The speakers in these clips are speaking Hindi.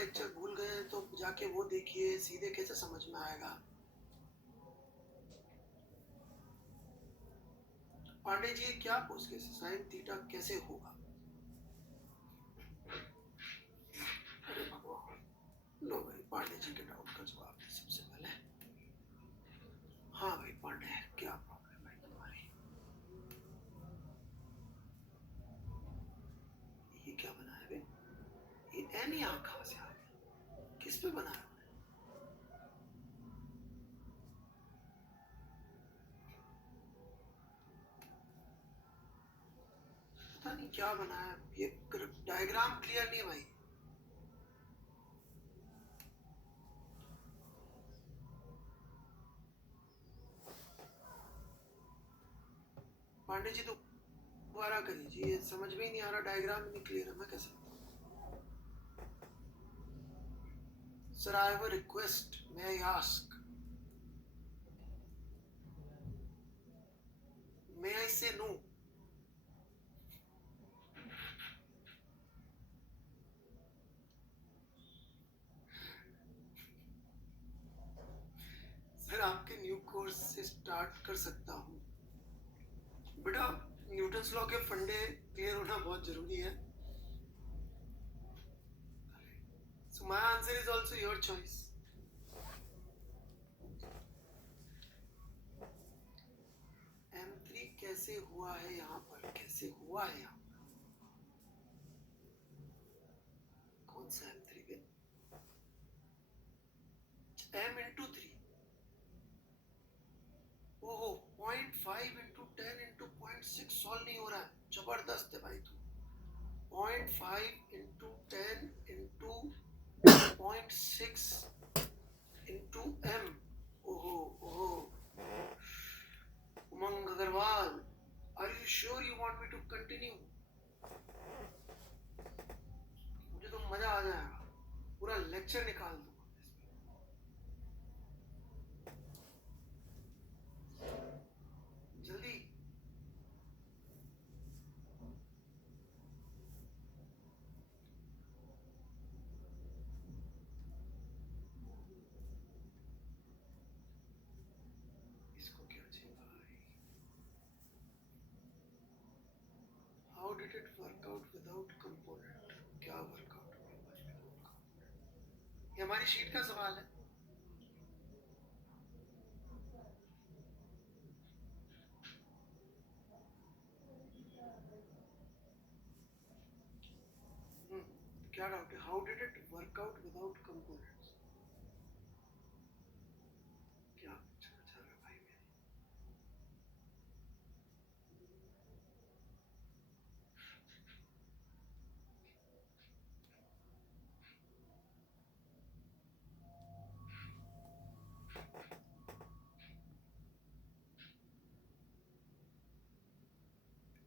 लेक्चर भूल गए तो जाके वो देखिए, सीधे कैसे समझ में आएगा। पांडे जी क्या पूछ के साइन थीटा कैसे होगा? अरे भगवान, लो भाई पांडे जी के डाउट का जवाब है सबसे पहले। हाँ भाई पांडे, क्या प्रॉब्लम है तुम्हारी? ये क्या बनाया बे? ये एन यहाँ कहाँ से आ गया? किस पे बनाया उन्हें? पता नहीं क्या बनाया ये। डायग्राम क्लियर नहीं भाई। पांडे जी तो दोबारा करिए, ये समझ में ही नहीं आ रहा, डायग्राम नहीं क्लियर है, मैं कैसे? Sir I have a request, may I ask? May I say no? Sir आपके न्यू कोर्स से स्टार्ट कर सकता हूँ बेटा। न्यूटन्स लॉ के फंडे क्लियर होना बहुत जरूरी है। So my answer is also your choice. M3 कैसे हुआ है यहाँ पर? कैसे हुआ है यहाँ पर? कौन सा M3 पे? M into 3। ओहो, 0.5 into 10 into 0.6 सॉल्व नहीं हो रहा है। जबरदस्त है भाई तू। 0.5 into 10 into 0.6 into M। ओहो ओहो, Umang Agrawal, are you sure you want me to continue? मुझे तो मजा आ जाएगा, पूरा लेक्चर निकाल दूंगा जल्दी। इसको क्या चाहिए भाई? How did it work out without component? क्या वर्कआउट हो गया भाई विदाउट कंपोनेंट? ये हमारी शीट का सवाल है। क्या डाउट है? How did it work out without components? क्या पूछना चाह रहा है भाई मेरे?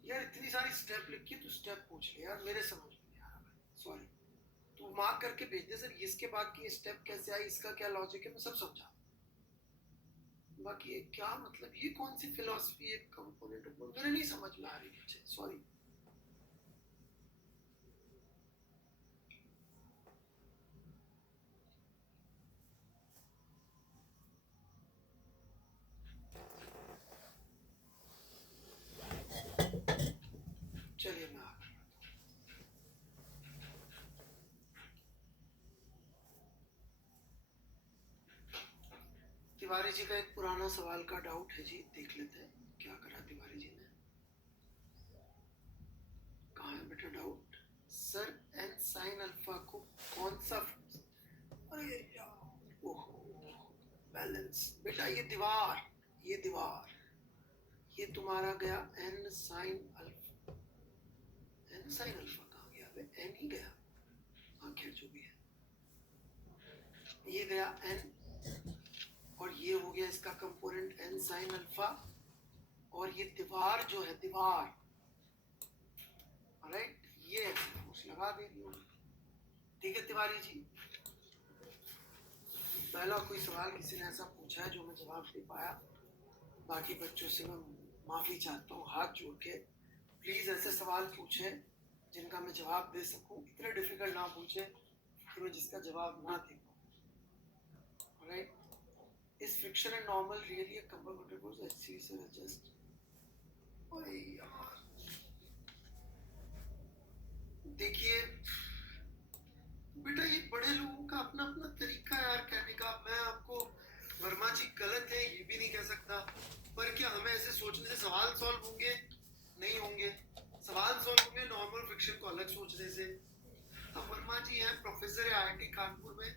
यार इतनी सारी स्टेप लिखी तो स्टेप पूछ ले यार, मेरे समझ में नहीं आ रहा भाई, सॉरी। तू मार्क करके भेज दे सर, इसके बाद की स्टेप कैसे आई, इसका क्या लॉजिक है, मैं सब समझा। बाकी ये क्या मतलब, ये कौन सी फिलोसफी है कंपोनेंट ऊपर, मेरे नहीं समझ में आ रही मुझे, सॉरी। चलिए मैं आ गया। तिवारी जी का एक पुराना सवाल का डाउट है जी, देख लेते हैं क्या करा तिवारी जी ने। कहाँ है बेटा doubt? Sir n sine alpha को कौन सा, अरे यार ओहो, बैलेंस बेटा, ये दीवार, ये दीवार, ये तुम्हारा गया n sine alpha. N sine alpha कहाँ गया बे? एन ही गया, आखिर जो भी है। ये गया एन, और ये हो गया इसका कंपोनेंट एन साइन अल्फा, और ये दीवार जो है दीवार, राइट, ये फोर्स लगा दे रही होगी। ठीक है तिवारी जी, पहला कोई सवाल किसी ने ऐसा पूछा है जो मैं जवाब दे पाया। बाकी बच्चों से मैं माफ़ी चाहता हूँ हाथ जोड़ के, प्लीज़ ऐसे सवाल पूछें जिनका मैं जवाब दे सकूँ, इतने डिफिकल्ट ना पूछें कि मैं जिसका जवाब ना दे पाऊँ, राइट? इस friction and normal really a comfortable force HC sir just अरे यार देखिए बेटा, ये बड़े लोगों का अपना अपना तरीका है यार कहने का। मैं आपको वर्मा जी गलत है ये भी नहीं कह सकता, पर क्या हमें ऐसे सोचने से सवाल सॉल्व होंगे? नहीं होंगे। सवाल सॉल्व होंगे नॉर्मल फ्रिक्शन को अलग सोचने से। अब वर्मा जी हैं, प्रोफेसर है आईआईटी कानपुर में।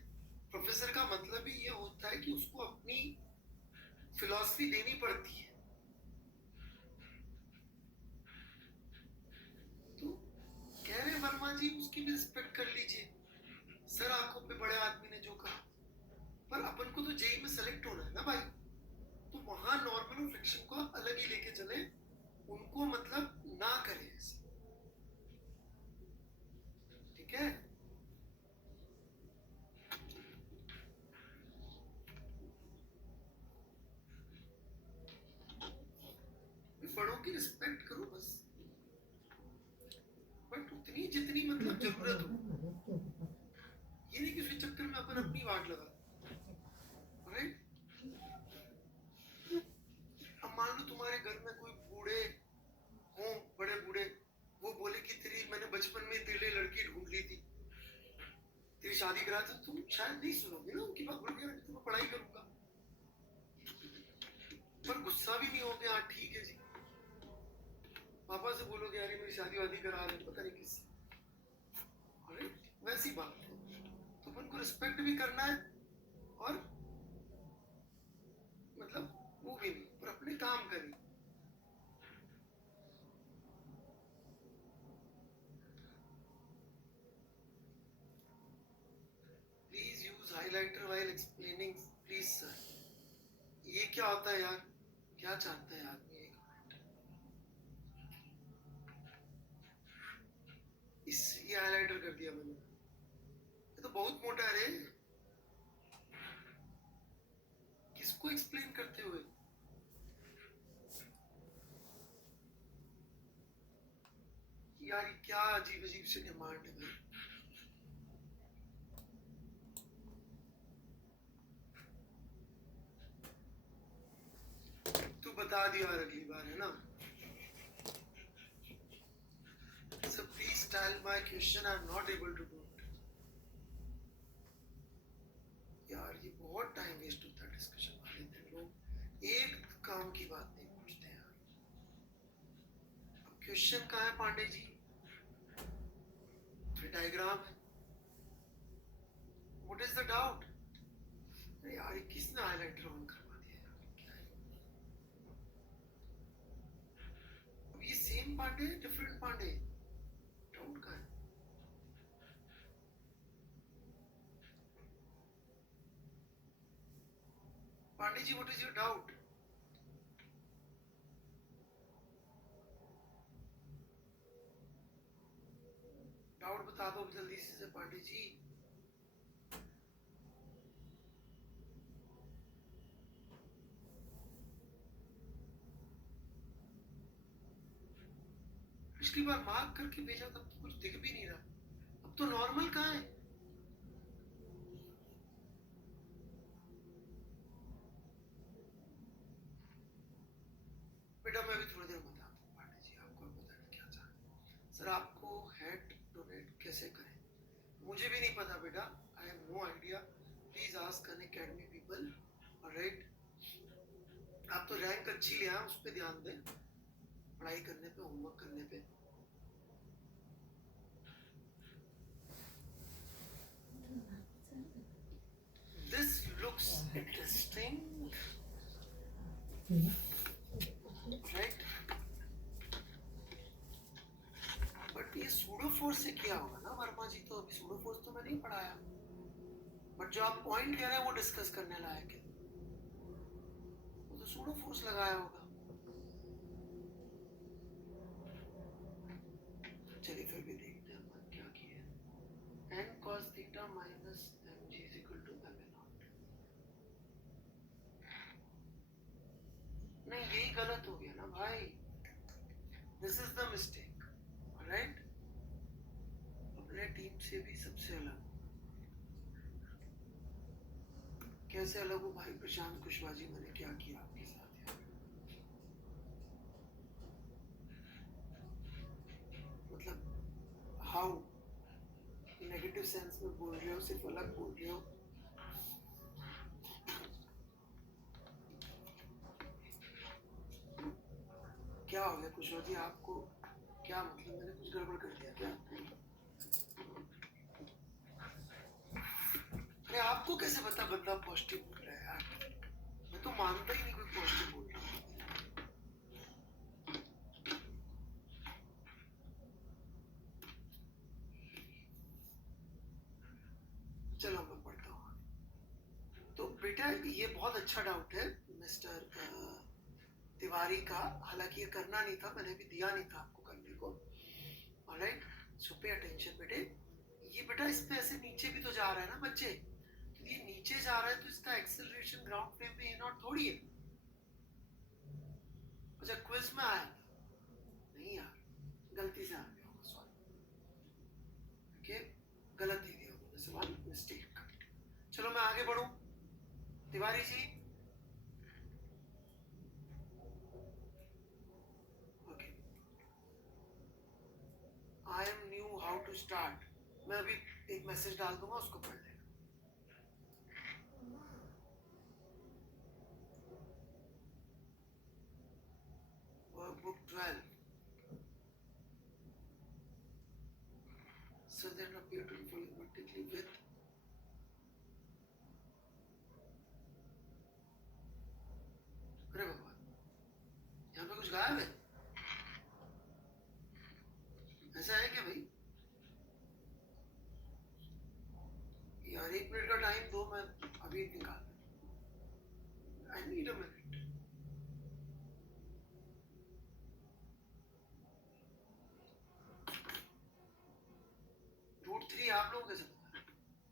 प्रोफेसर का मतलब ही ये होता है कि उसको अपनी फिलॉसफी देनी पड़ती है। तो कह रहे वर्मा जी उसकी भी रिस्पेक्ट कर लीजिए। सर आंखों पे बड़े आदमी ने जो कहा, पर अपन को तो जेई में सेलेक्ट होना है ना भाई, तो वहां नॉर्मल फ्रिक्शन को अलग ही लेके चले, उनको मतलब ना करें ऐसे, ठीक है? बड़ों की रिस्पेक्ट करो बस, बट उतनी जितनी मतलब जरूरत हो। ये नहीं कि उसके चक्कर में अपन अपनी वाट लगा, राइट? अब मान लो तुम्हारे घर में कोई बूढ़े हो, बड़े बूढ़े, वो बोले कि तेरी मैंने बचपन में तेरे लिए लड़की ढूंढ ली थी, तेरी शादी करा, तो तुम शायद नहीं सुनोगे ना उनकी बात, बोलोगे मैं पढ़ाई करूंगा, पर गुस्सा भी नहीं होगे। हाँ ठीक है जी। पापा से बोलोगे यार मेरी शादी वादी करा रहे पता नहीं किससे, वैसी बात है। तो अपन को रिस्पेक्ट भी करना है और मतलब वो भी नहीं, पर अपने काम करें। Please use highlighter while explaining, please sir. ये क्या होता है यार, क्या चाहता है आदमी? एक इस ये हाइलाइटर कर दिया मैंने, ये तो बहुत मोटा है रे, किसको एक्सप्लेन करते हुए? यार क्या अजीब अजीब से डिमांड है। तू बता दिया यार अगली बार, है ना? So please tell my question, I'm not able to do it. यार ये बहुत टाइम वेस्ट होता है डिस्कशन वाले दिन, लोग एक काम की बात नहीं पूछते यार। अब क्वेश्चन कहाँ है पांडे जी? फिर डायग्राम है। What is the doubt? यार किसने हाइलाइटर ऑन करवा दिया यार, क्या है? अब ये same Pandey different Pandey, doubt कहाँ है? Pandey ji what is your doubt? Doubt बता दो जल्दी से पांडे जी। पिछली बार मार्क करके भेजा तब तो कुछ दिख भी नहीं रहा, अब तो नॉर्मल कहाँ है? बेटा मैं भी थोड़ी देर में बताता हूँ पांडे जी, आपको पता नहीं क्या चाहते सर। आपको हेड डोनेट कैसे करें मुझे भी नहीं पता बेटा, I have no idea. Please ask an academy people, right? आप तो रैंक अच्छी ले आए, उस पर ध्यान दें, पढ़ाई करने पे, होमवर्क करने पे। This looks interesting, right? But ये सूडो फोर्स से किया होगा ना वर्मा जी, तो अभी सूडो फोर्स तो मैं नहीं पढ़ाया, बट जो आप पॉइंट कह रहे हैं वो डिस्कस करने लायक है, वो तो सूडो फोर्स लगाया होगा। चलिए फिर भी देखते हैं अपन क्या किया। n cos theta minus mg is equal to m0। नहीं यही गलत हो गया ना भाई, this is the mistake, right? अपने टीम से भी सबसे अलग। कैसे अलग हो भाई प्रशांत कुशवाहा जी, मैंने क्या किया आपके साथ यार? मतलब हाउ नेगेटिव सेंस में बोल रहे हो, सिर्फ अलग बोल रहे हो। क्या हो गया कुशवाहा जी आपको? क्या मतलब मैंने कुछ गड़बड़ कर दिया क्या? अरे आपको कैसे पता बंदा पॉजिटिव बोल रहा है यार? मैं तो मानता ही नहीं कोई पॉजिटिव बोल रहा है। चलो मैं पढ़ता हूँ। तो बेटा ये बहुत अच्छा डाउट है मिस्टर तिवारी का, हालांकि ये करना नहीं था, मैंने भी दिया नहीं था आपको करने को। ऑलराइट, सो पे अटेंशन बेटे। ये बेटा इस पे ऐसे नीचे भी तो जा रहा है ना बच्चे, तो ये नीचे जा रहा है तो इसका एक्सेलरेशन ग्राउंड फ्लेम में ए नॉट थोड़ी है। अच्छा क्विज में आया नहीं यार, गलती से आ गया होगा, सॉरी। ओके, गलत दे दिया मैंने सवाल, मिस्टेक। चलो मैं आगे बढ़ूं। Tiwari ji, okay, I am new how to start. मैं अभी एक मैसेज डाल दूंगा, उसको पढ़ लेना। Workbook 12, so that appear to be fully vertically with अरे भगवान, यहाँ पे कुछ गायब है? ऐसा है क्या भाई? यार एक मिनट का टाइम दो, मैं अभी निकाल, I need a minute. Root 3 आप लोगों कैसे पता है?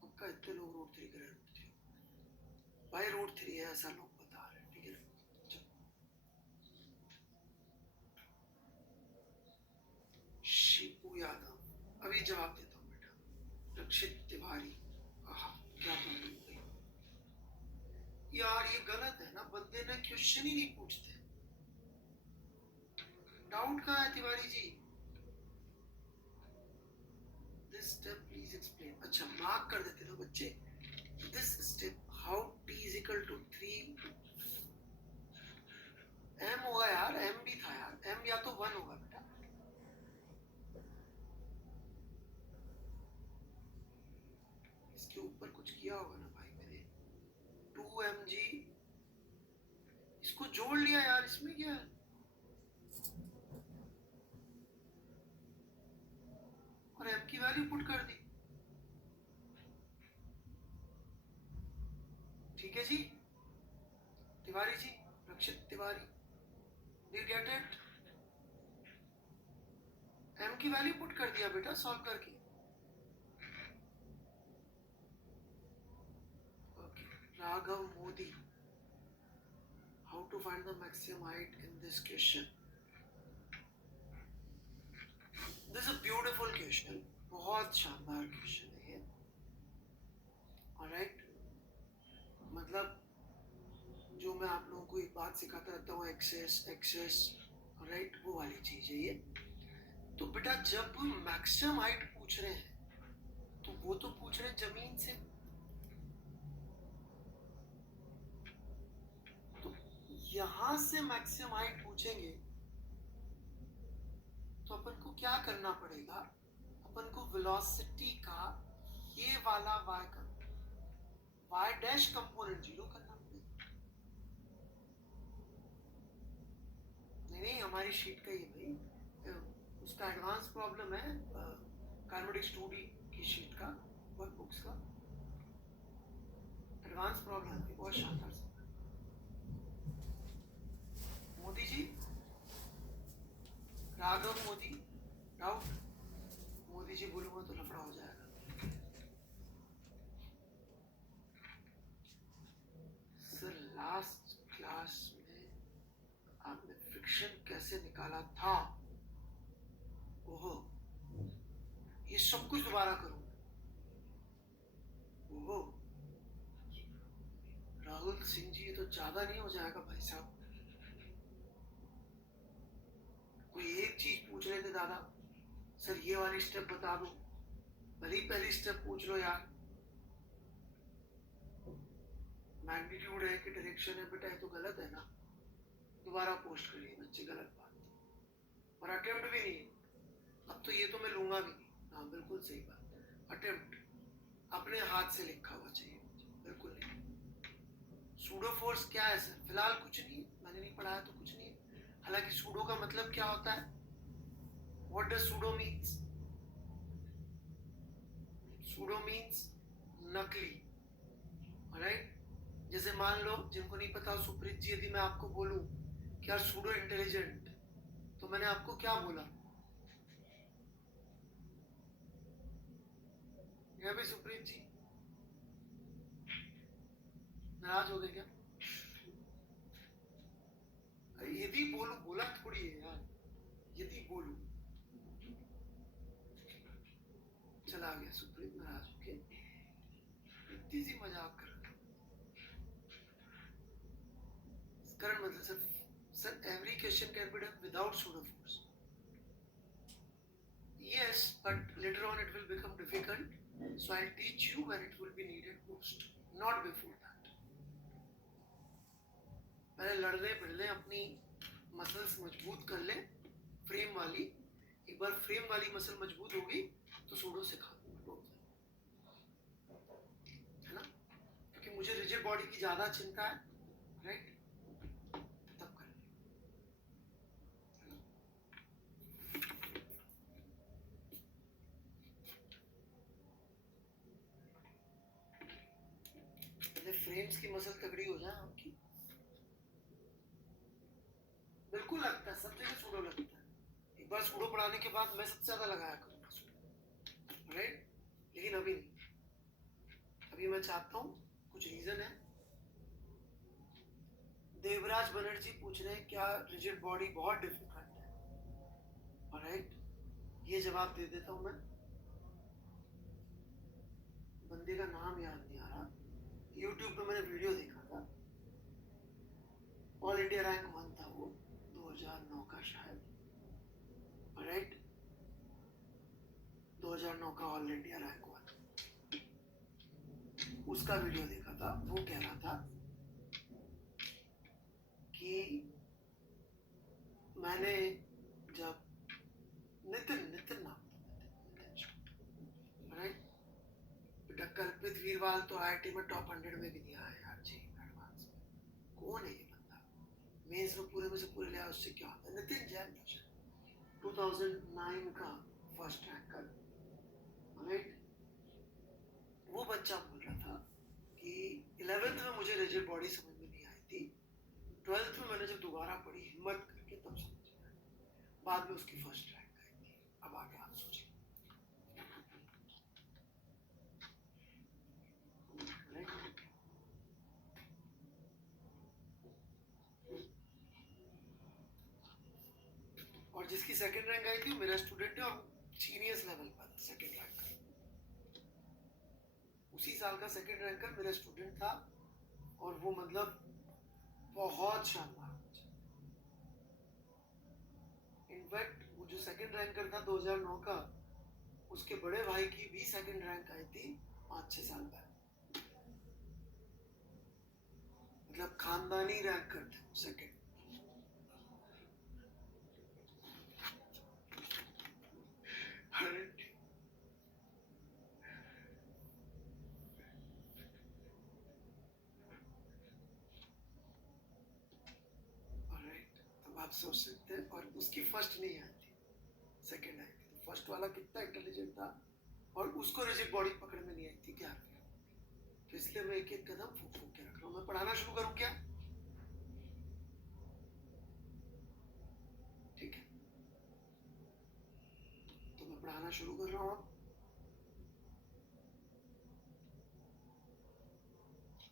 पक्का इतने लोग रूट 3 करे, रूट 3 भाई रूट 3 है ऐसा लोग बता रहे हैं, ठीक है। शिपू यादव, अभी जवाब देता हूँ बेटा। रक्षित तिवारी, आहा क्या बात है यार, ये गलत है ना, बंदे ने क्वेश्चन ही नहीं पूछते। डाउट कहाँ है Tiwari ji? This step please explain. अच्छा मार्क कर देते थे बच्चे, this step how T is equal to 3 M होगा यार, एम भी था यार, एम या तो 1 होगा बेटा। इसके ऊपर कुछ किया होगा ना भाई मैंने, 2 mg, इसको जोड़ लिया यार, इसमें क्या है? और एम की वैल्यू पुट कर दी, ठीक है जी Tiwari ji, Rakshit Tiwari, do you get it? M की वैल्यू पुट कर दिया बेटा सॉल्व करके। Okay, Raghav Modi, how to find the maximum height in this question. This is a beautiful question, बहुत शानदार क्वेश्चन है ये। ऑलराइट, मतलब जो मैं आप लोगों को एक बात सिखाता रहता हूँ, एक्सेस एक्सेस, राइट, वो वाली चीज है ये। तो बेटा जब मैक्सिमम हाइट पूछ रहे हैं तो वो तो पूछ रहे हैं जमीन से, तो यहां से मैक्सिमम हाइट पूछेंगे तो अपन को क्या करना पड़ेगा? अपन को वेलोसिटी का ये वाला y डैश कंपोनेंट 0 करना पड़ेगा। नहीं हमारी शीट का ये भाई, उसका एडवांस प्रॉब्लम है, कार्बोनिक्स 2D की शीट का, वर्कबुक्स का एडवांस प्रॉब्लम है, बहुत शानदार से। मोदी जी, राघव मोदी, डाउट? मोदी जी बोलूंगा तो लफड़ा हो जाएगा। सर लास्ट क्लास में आपने फ्रिक्शन कैसे निकाला था? ओहो, ये सब कुछ दोबारा करूंगा। ओहो, राहुल सिंह जी, ये तो ज्यादा नहीं हो जाएगा भाई साहब? कोई एक चीज पूछ रहे थे दादा, सर ये वाली स्टेप बता दो, भले ही पहली स्टेप पूछ लो यार। मैग्नीट्यूड है कि डायरेक्शन है बेटा, ये तो गलत है ना। दोबारा पोस्ट करिए बच्चे, गलत बात। और अटेम्प्ट भी नहीं, अब तो ये तो मैं लूंगा भी नहीं। हाँ बिल्कुल सही बात, अटेम्प्ट अपने हाथ से लिखा हुआ चाहिए, बिल्कुल नहीं। सूडो फोर्स क्या है सर? फिलहाल कुछ नहीं है, मैंने नहीं पढ़ाया तो कुछ नहीं है। हालांकि सूडो का मतलब क्या होता है? What does pseudo means? Pseudo means नकली, राइट? जैसे मान लो, जिनको नहीं पता, सुप्रीत जी, यदि मैं आपको बोलूं कि यार सूडो इंटेलिजेंट, तो मैंने आपको क्या बोला? यह भी सुप्रीत जी नाराज हो गए क्या? यदि बोलू बोला थोड़ी है यार, यदि बोलू। चला गया सुप्रीत नाराज होके, इतनी सी मजाक कर रहा। करंट मतलब sir every question can be done without pseudo force. Yes, but later on it will become difficult. So I'll teach you when it will be needed most, not before that. पहले लड़ ले भिड़ ले, अपनी मसल्स मजबूत कर ले, फ्रेम वाली। एक बार फ्रेम वाली मसल मजबूत होगी तो सूडो सिखा दूंगा, है ना? क्योंकि मुझे रिजिड बॉडी की ज्यादा चिंता है, राइट? तब कर ले। पहले फ्रेम्स की मसल तगड़ी हो जाए आपकी। बिल्कुल लगता है, सब जगह सूडो लगता है। एक बार सूडो पढ़ाने के बाद मैं सबसे ज्यादा लगाया करूंगा सूडो, राइट? लेकिन अभी नहीं। अभी मैं चाहता हूँ, कुछ रीजन है। देवराज बनर्जी पूछ रहे हैं क्या रिजिड बॉडी बहुत डिफिकल्ट है? ऑलराइट, ये जवाब दे देता हूँ मैं। बंदे का नाम याद नहीं आ रहा, यूट्यूब पे मैंने वीडियो देखा था, ऑल इंडिया रैंक 1 था वो, 2009 का शायद, ऑलराइट? 2009 का ऑल इंडिया रैंक 1, उसका वीडियो देखा था। वो कह रहा था कि मैंने जब नितिन नितिन नाम था, राइट? बेटा कल्पित वीरवाल तो आईआईटी में टॉप 100 में भी नहीं आया यार जी, एडवांस में। कौन है ये बंदा? मेंस में पूरे में से पूरे लिया, उससे क्या होता है? नितिन जैन था शायद, 2009 का फर्स्ट रैंकर, राइट? वो बच्चा बोल रहा था कि 11th में मुझे रिजिड बॉडी समझ में नहीं आई थी, 12th में मैंने जब दोबारा पढ़ी हिम्मत करके तब समझ में आई, बाद में उसकी फर्स्ट रैंक आई थी। अब आगे आप सोचिए, और जिसकी सेकंड रैंक आई थी वो मेरा स्टूडेंट है, और जीनियस लेवल पर सेकंड रैंक, उसी साल का सेकंड रैंकर मेरा स्टूडेंट था, और वो मतलब बहुत शानदार। इनफैक्ट वो जो सेकंड रैंकर था 2009 का, उसके बड़े भाई की भी सेकंड रैंक आई थी 5-6 साल पहले, मतलब खानदानी रैंकर थे सेकंड। आप सोच सकते हैं, और उसकी फर्स्ट नहीं आई थी, सेकंड आई थी। तो फर्स्ट वाला कितना इंटेलिजेंट था, और उसको रिजिड बॉडी पकड़ में नहीं आई थी क्या? तो इसलिए मैं एक एक कदम फूक फूक के रख रहा हूँ। मैं पढ़ाना शुरू करूँ क्या? ठीक है, तो मैं पढ़ाना शुरू कर रहा हूँ।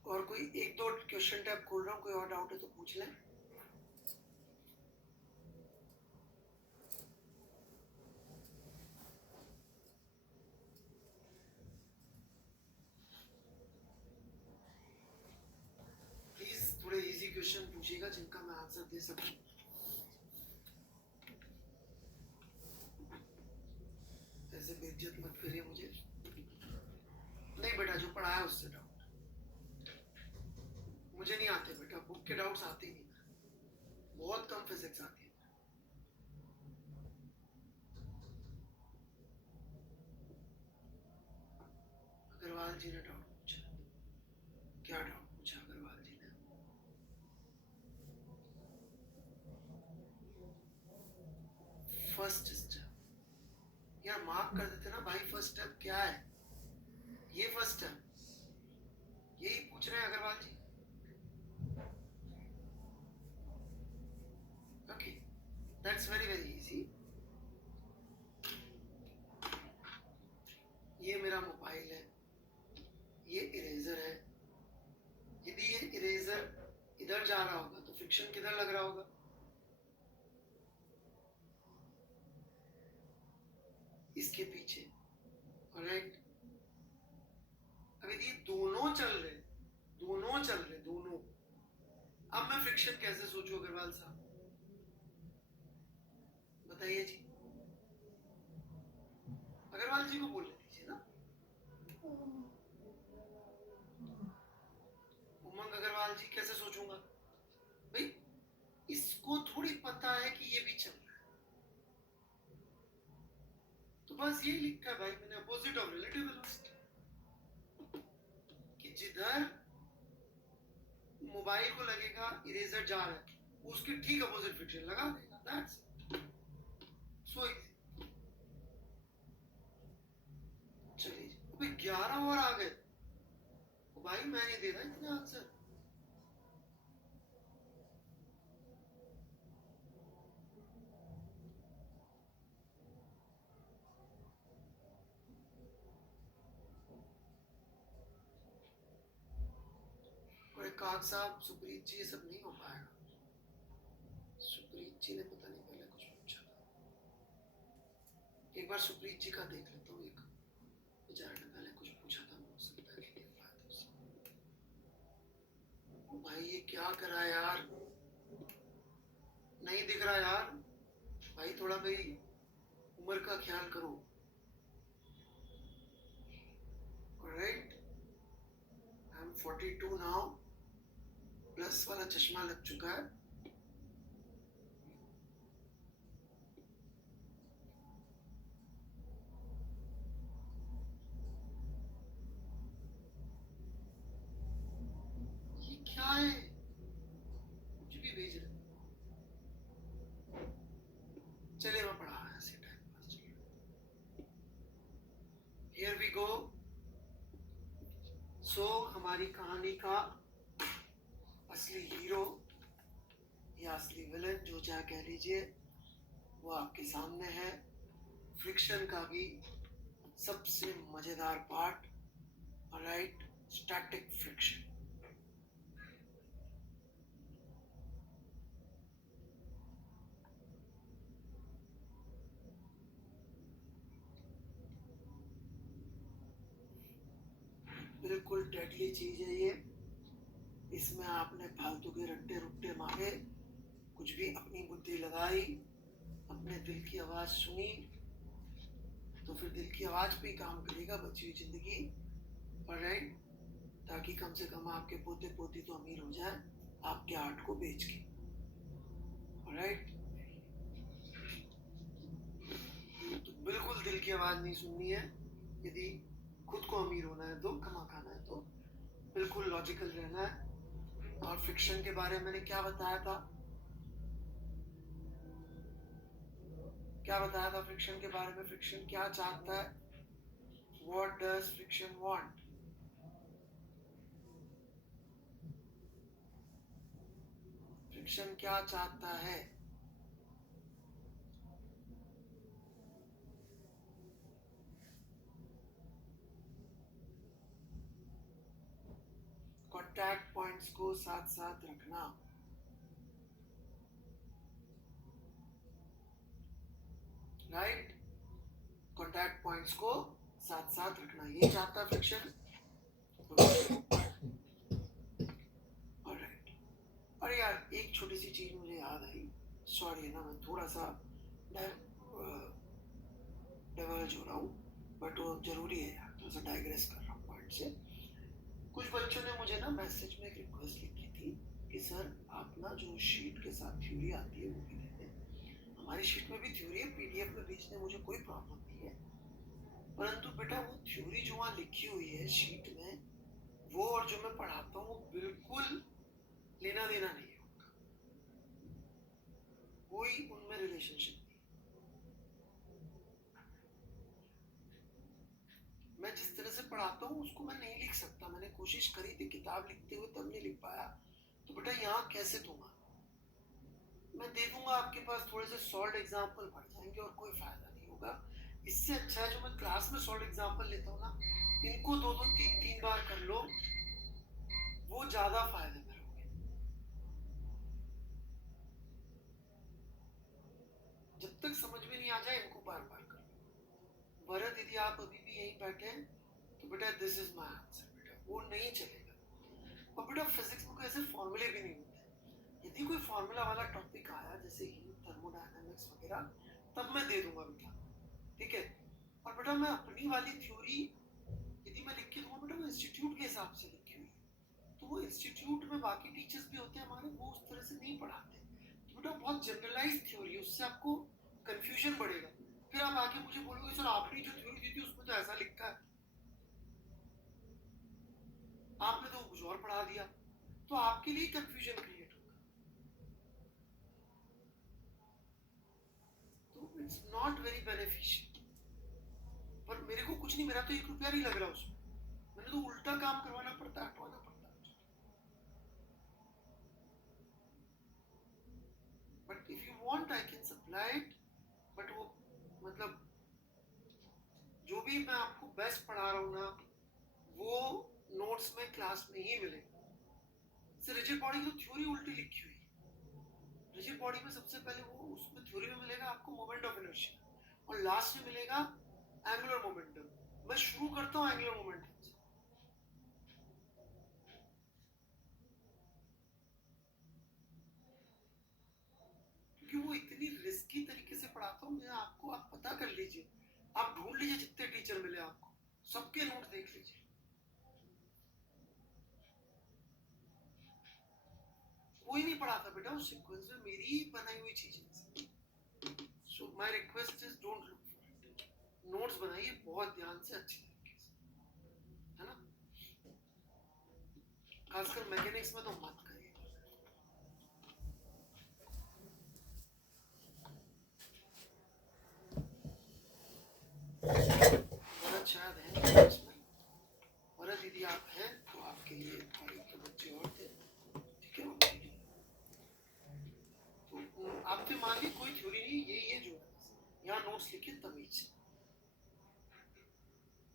और कोई एक दो क्वेश्चन टैब खोल रहा हूँ, कोई और डाउट है तो पूछ लें। पूछिएगा जिनका मैं आंसर दे सकूं। ऐसे बेइज्जत मत करिए मुझे। नहीं बेटा, जो पढ़ा है उससे डाउट मुझे नहीं आते बेटा, बुक के डाउट्स आते ही नहीं, बहुत कम फिजिक्स आती है। अग्रवाल जी ने डाउट पूछा, क्या डाउट पूछा अग्रवाल जी ने? फर्स्ट स्टेप यार मार्क कर देते ना भाई, फर्स्ट स्टेप क्या है? ये फर्स्ट स्टेप यही पूछ रहे हैं Agrawal ji. Okay, that's very very easy. ये मेरा मोबाइल है, ये इरेजर है। यदि ये इरेजर इधर जा रहा होगा तो फ्रिक्शन किधर लग रहा होगा? इसके पीछे। ऑलराइट, अब यदि दोनों चल रहे, दोनों, अब मैं फ्रिक्शन कैसे सोचूं अग्रवाल साहब, बताइए जी। अग्रवाल जी को बोलने दीजिए ना। उमंग अग्रवाल जी, कैसे सोचूंगा भाई? इसको थोड़ी पता है कि ये भी चल रहा है, तो बस ये लिखा है भाई मैंने, अपोजिट ऑफ रिलेटिव वेलोसिटी, कि जिधर मोबाइल को लगेगा इरेजर जा रहा है उसके ठीक अपोजिट फ्रिक्शन लगा देगा। That's so easy. चलिए, अभी 11 और आ गए भाई, मैं नहीं दे रहा इतने आंसर। और काग साहब, सुप्रीत जी, ये सब नहीं हो पाएगा। सुप्रीत जी ने पता नहीं पहले कुछ पूछा था, एक बार सुप्रीत जी का देख लेता हूँ। एक बेचारे ने पहले कुछ पूछा था, हो सकता है कि भाई ये क्या करा यार, नहीं दिख रहा यार भाई, थोड़ा मेरी उम्र का ख्याल करो। Alright, I am 42 now, plus वाला चश्मा लग चुका है। ये क्या है, कुछ भी भेज रहे। चले मैं पढ़ा रहा, ऐसे टाइम पास चल रहा। Here we go. सो हमारी कहानी का असली हीरो या असली विलन, जो चाहे कह लीजिए, वो आपके सामने है। फ्रिक्शन का भी सबसे मजेदार पार्ट, ऑलराइट, स्टैटिक फ्रिक्शन। बिल्कुल डेडली चीज है ये, इसमें आपने फालतू के रट्टे रुट्टे मारे, कुछ भी अपनी बुद्धि लगाई, अपने दिल की आवाज सुनी, तो फिर दिल की आवाज पे काम करेगा बची हुई जिंदगी। ऑलराइट, ताकि कम से कम आपके पोते पोती तो अमीर हो जाए आपके आर्ट को बेच के। ऑलराइट, तो बिल्कुल दिल की आवाज नहीं सुननी है। यदि खुद को अमीर होना है तो, कमा खाना है तो, बिल्कुल लॉजिकल रहना है। और फिक्शन के बारे में मैंने क्या बताया था, क्या बताया था फ्रिक्शन के बारे में? फ्रिक्शन क्या चाहता है? What does friction want? Friction क्या चाहता है? कॉन्टैक्ट पॉइंट्स को साथ साथ रखना। राइट, कॉन्टैक्ट पॉइंट्स को साथ साथ रखना, ये चाहता है फ्रिक्शन। ऑलराइट, और यार छोटी सी चीज मुझे याद आई, सॉरी ना मैं थोड़ा सा डाइवर्ज हो रहा हूँ, बट वो जरूरी है यार, थोड़ा सा डाइग्रेस कर रहा हूँ पॉइंट से। कुछ बच्चों ने मुझे ना मैसेज में एक रिक्वेस्ट लिखी थी कि सर आप ना जो शीट के साथ थ्योरी आती है वो भी दे दें। हमारी शीट में भी थ्योरी है, पीडीएफ में भेजने मुझे कोई प्रॉब्लम नहीं है, परंतु बेटा वो थ्योरी जो वहाँ लिखी हुई है शीट में, वो और जो मैं पढ़ाता हूँ वो बिल्कुल लेना देना नहीं है उनका, कोई उनमें रिलेशनशिप नहीं। मैं जिस तरह से पढ़ाता हूँ उसको मैं नहीं लिख सकता, मैंने कोशिश करी थी किताब लिखते हुए तब नहीं लिख पाया, तो बेटा यहाँ कैसे दूंगा? मैं दे दूंगा आपके पास, थोड़े से सॉल्ड एग्जाम्पल पढ़ जाएंगे और कोई फायदा नहीं होगा। इससे अच्छा है जो मैं क्लास में सॉल्ड एग्जाम्पल लेता हूँ ना, इनको 2-2 3-3 बार कर लो, वो ज्यादा फायदे में रहोगे। जब तक समझ में नहीं आ जाए इनको बार बार कर लो। भरत यदि आप अभी भी यहीं बैठे हैं तो बेटा दिस इज माय आंसर, बेटा वो नहीं चलेगा। और बेटा फिजिक्स में कोई ऐसे फॉर्मूले भी नहीं होते, यदि कोई फॉर्मूला वाला टॉपिक आया जैसे हीट थर्मोडायनामिक्स वगैरह, तब मैं दे दूंगा बेटा, ठीक है। और बेटा मैं अपनी वाली थ्योरी यदि मैं लिख के दूंगा बेटा, वो इंस्टीट्यूट के हिसाब से लिखी हुई है, तो वो इंस्टीट्यूट में बाकी टीचर्स भी होते हैं हमारे, वो उस तरह से नहीं पढ़ाते, तो बेटा बहुत जनरलाइज थ्योरी है, उससे आपको कंफ्यूजन बढ़ेगा। फिर आप आके मुझे बोलोगे सर आपने जो थ्योरी दी थी उसमें तो ऐसा लिखा है, आपने तो कुछ और पढ़ा दिया, तो आपके लिए कंफ्यूजन क्रिएट होगा। तो इट्स नॉट वेरी बेनिफिशियल। पर मेरे को कुछ नहीं, मेरा तो 1 रुपया नहीं लग रहा उसमें, मैंने तो उल्टा काम करवाना पड़ता है, हटवाना पड़ता है। But if you want I can supply it, but वो मतलब जो भी मैं आपको बेस्ट पढ़ा रहा हूँ ना, वो नोट्स में क्लास में ही मिलेगा। रिजिड बॉडी की तो थ्योरी उल्टी लिखी हुई है। रिजिड बॉडी में सबसे पहले वो उसमें थ्योरी में मिलेगा आपको मोमेंट ऑफ इनर्शिया, और लास्ट में मिलेगा एंगुलर मोमेंटम। मैं शुरू करता हूँ एंगुलर मोमेंटम से, क्योंकि वो इतनी रिस्की तरीके से पढ़ाता हूँ मैं आपको। आप पता कर लीजिए, आप ढूंढ लीजिए जितने टीचर मिले आपको, सबके नोट देख लीजिए, कोई नहीं पढ़ाता बेटा उस सीक्वेंस में, मेरी ही बनाई हुई चीजें। So my request is don't look for it, notes बनाइए बहुत ध्यान से अच्छी तरीके से, है ना। खासकर मैकेनिक्स में तो मत करिए। भरत शायद है इसमें, भरत यदि आप हैं तो आपके लिए और एक बच्चे और थे, ठीक है, उनके लिए तो आपने मान ली कोई थ्योरी नहीं, ये जो है यहाँ नोट्स लिखिए तमीज से।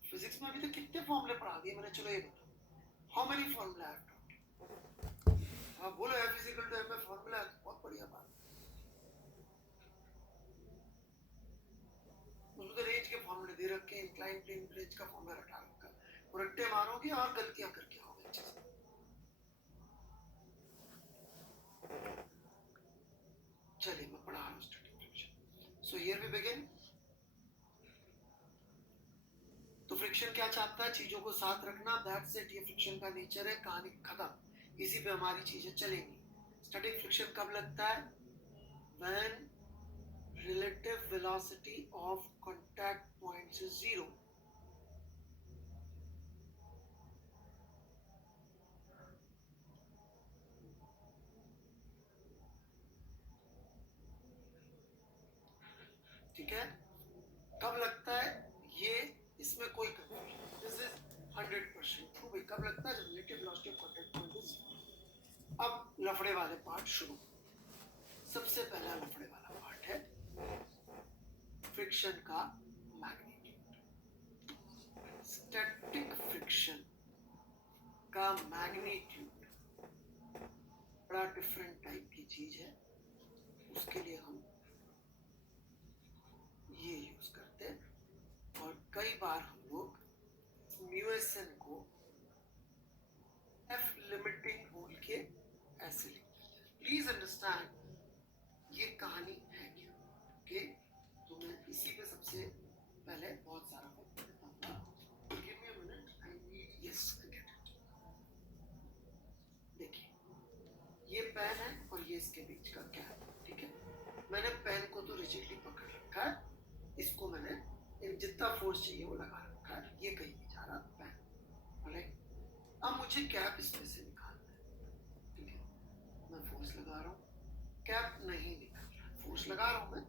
फिजिक्स में अभी तक कितने फॉर्मूले पढ़ा दिए मैंने, चलो ये बताओ, how many formula I have taught? आप बोलो F is equal to m में फॉर्मूला है, बहुत बढ़िया बात। उसमें तो रेंज के फॉर्मूले दे रखे हैं, इंक्लाइन प्लेन रेंज का फॉर्मूला रटा रखा है, और रट्टे मारोगे और गलतियां करके आओगे अच्छे से। चलिए मैं पढ़ा रहा हूँ static friction. So here we begin. तो फ्रिक्शन क्या चाहता है? चीजों को साथ रखना, दैट्स इट, ये फ्रिक्शन का नेचर है, कहानी खत्म, इसी पे हमारी चीजें चलेंगी। स्टैटिक फ्रिक्शन कब लगता है? When relative velocity of contact points is 0. ठीक है, कब लगता है ये? इसमें कोई कंफ्यूजन, दिस इज 100% ट्रू। भाई कब लगता है? जब relative velocity of contact point is 0। अब लफड़े वाले पार्ट शुरू। सबसे पहला लफड़े वाला पार्ट है फ्रिक्शन का मैग्नीट्यूड। स्टैटिक फ्रिक्शन का मैग्नीट्यूड बड़ा डिफरेंट टाइप की चीज है, उसके लिए हम ये यूज करते हैं, और कई बार हम लोग म्यूएसएन को एफ लिमिटिंग बोल के ऐसे लिखते हैं। प्लीज अंडरस्टैंड के बीच का गैप, ठीक है। मैंने पेन को तो रिजिडली पकड़ रखा है, इसको मैंने जितना फोर्स चाहिए वो लगा रखा है, ये कहीं नहीं जा रहा पेन, राइट। अब मुझे गैप इसमें से निकालना है, ठीक है। मैं फोर्स लगा रहा हूँ, गैप नहीं निकल रहा, फोर्स लगा रहा हूँ मैं,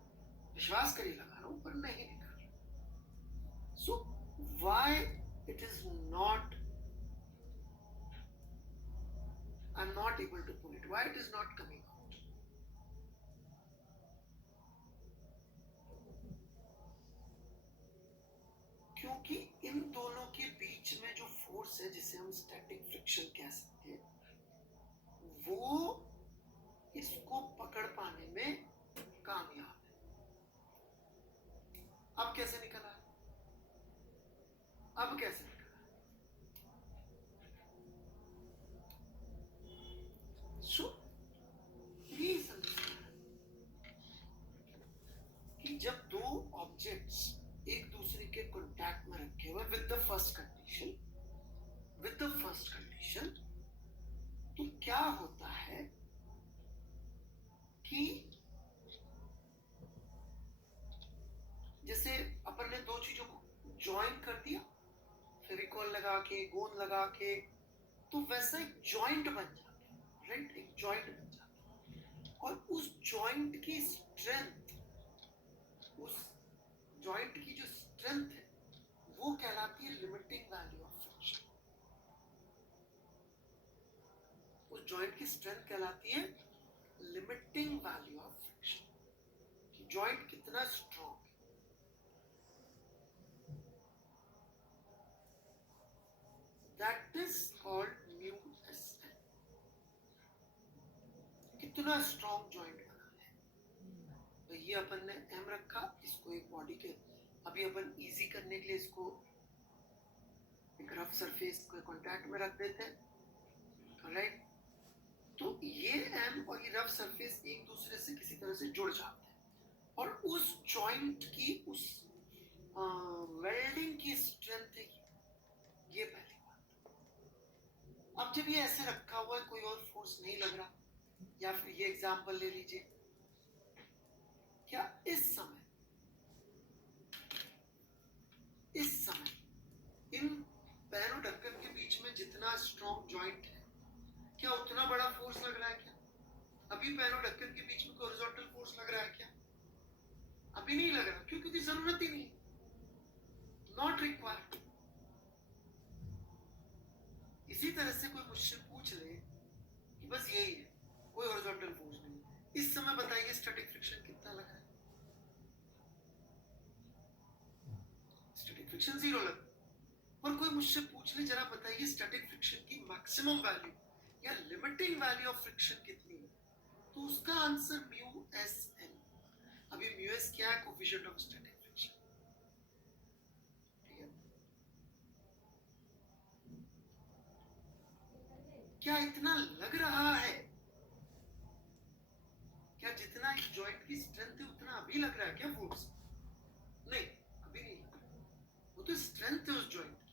विश्वास करिए लगा रहा हूँ, पर नहीं निकल रहा। So why it is not, I am not able to pull it, why it is not coming out? क्योंकि इन दोनों के बीच में जो फोर्स है, जिसे हम स्टैटिक फ्रिक्शन कह सकते हैं, वो इसको पकड़ पाने में कामयाब है। अब कैसे निकला? अब कैसे निकला? सो प्लीज अंडरस्टैंड कि जब दो ऑब्जेक्ट्स एक दूसरे के कांटेक्ट में रखे हुए विद द फर्स्ट कंडीशन, तो क्या होता है कि जैसे अपन ने दो चीजों को ज्वाइन कर दिया, फेविकॉल लगा के, गोंद लगा के, तो वैसा एक जॉइंट बन जाता है, राइट, एक जॉइंट बन जाता है। और उस जॉइंट की स्ट्रेंथ, उस जॉइंट की जो स्ट्रेंथ है वो कहलाती है लिमिटिंग वैल्यू ऑफ फ्रिक्शन। उस जॉइंट की स्ट्रेंथ कहलाती है लिमिटिंग वैल्यू ऑफ फ्रिक्शन, कि जॉइंट कितना स्ट्रॉन्ग है। That is called mu s n, कितना स्ट्रॉन्ग जॉइंट बना है। तो ये अपन ने एम रखा, इसको एक बॉडी के, अभी अपन इजी करने के लिए इसको एक रफ सरफेस के कांटेक्ट में रख देते हैं, राइट। तो ये एम और ये रफ सरफेस एक दूसरे से किसी तरह से जुड़ जाते हैं, और उस जॉइंट की, उस वेल्डिंग की स्ट्रेंथ है ये पहली बात। अब जब ये ऐसे रखा हुआ है, कोई और फोर्स नहीं लग रहा, या फिर ये एग्जांपल ले लीजिए, क्या इस समय इन पैरों ढक्कन के बीच में जितना स्ट्रॉन्ग जॉइंट है, क्या उतना बड़ा फोर्स लग रहा है? क्या अभी पैरों ढक्कन के बीच में कोई हॉरिजॉन्टल फोर्स लग रहा है? क्या अभी नहीं लग रहा, क्यों? क्योंकि जरूरत ही नहीं, नॉट रिक्वायर्ड। इसी तरह से कोई मुझसे पूछ ले कि बस यही है, कोई हॉरिजॉन्टल फोर्स नहीं, इस समय बताइए स्टैटिक फ्रिक्शन कितना लग रहा है? स्टैटिक फ्रिक्शन 0 लग। और कोई मुझसे पूछ ले जरा बताइए स्टैटिक फ्रिक्शन की मैक्सिमम वैल्यू या लिमिटिंग वैल्यू ऑफ फ्रिक्शन कितनी है, तो उसका आंसर म्यू एस एन। अभी म्यू एस क्या है? कोफिशिएंट ऑफ स्टैटिक फ्रिक्शन, ठीक है। क्या इतना लग रहा है? क्या जितना इस जॉइंट की स्ट्रेंथ है उतना अभी लग रहा है क्या फोर्स? नहीं, अभी नहीं लग रहा, वो तो स्ट्रेंथ है उस जॉइंट की।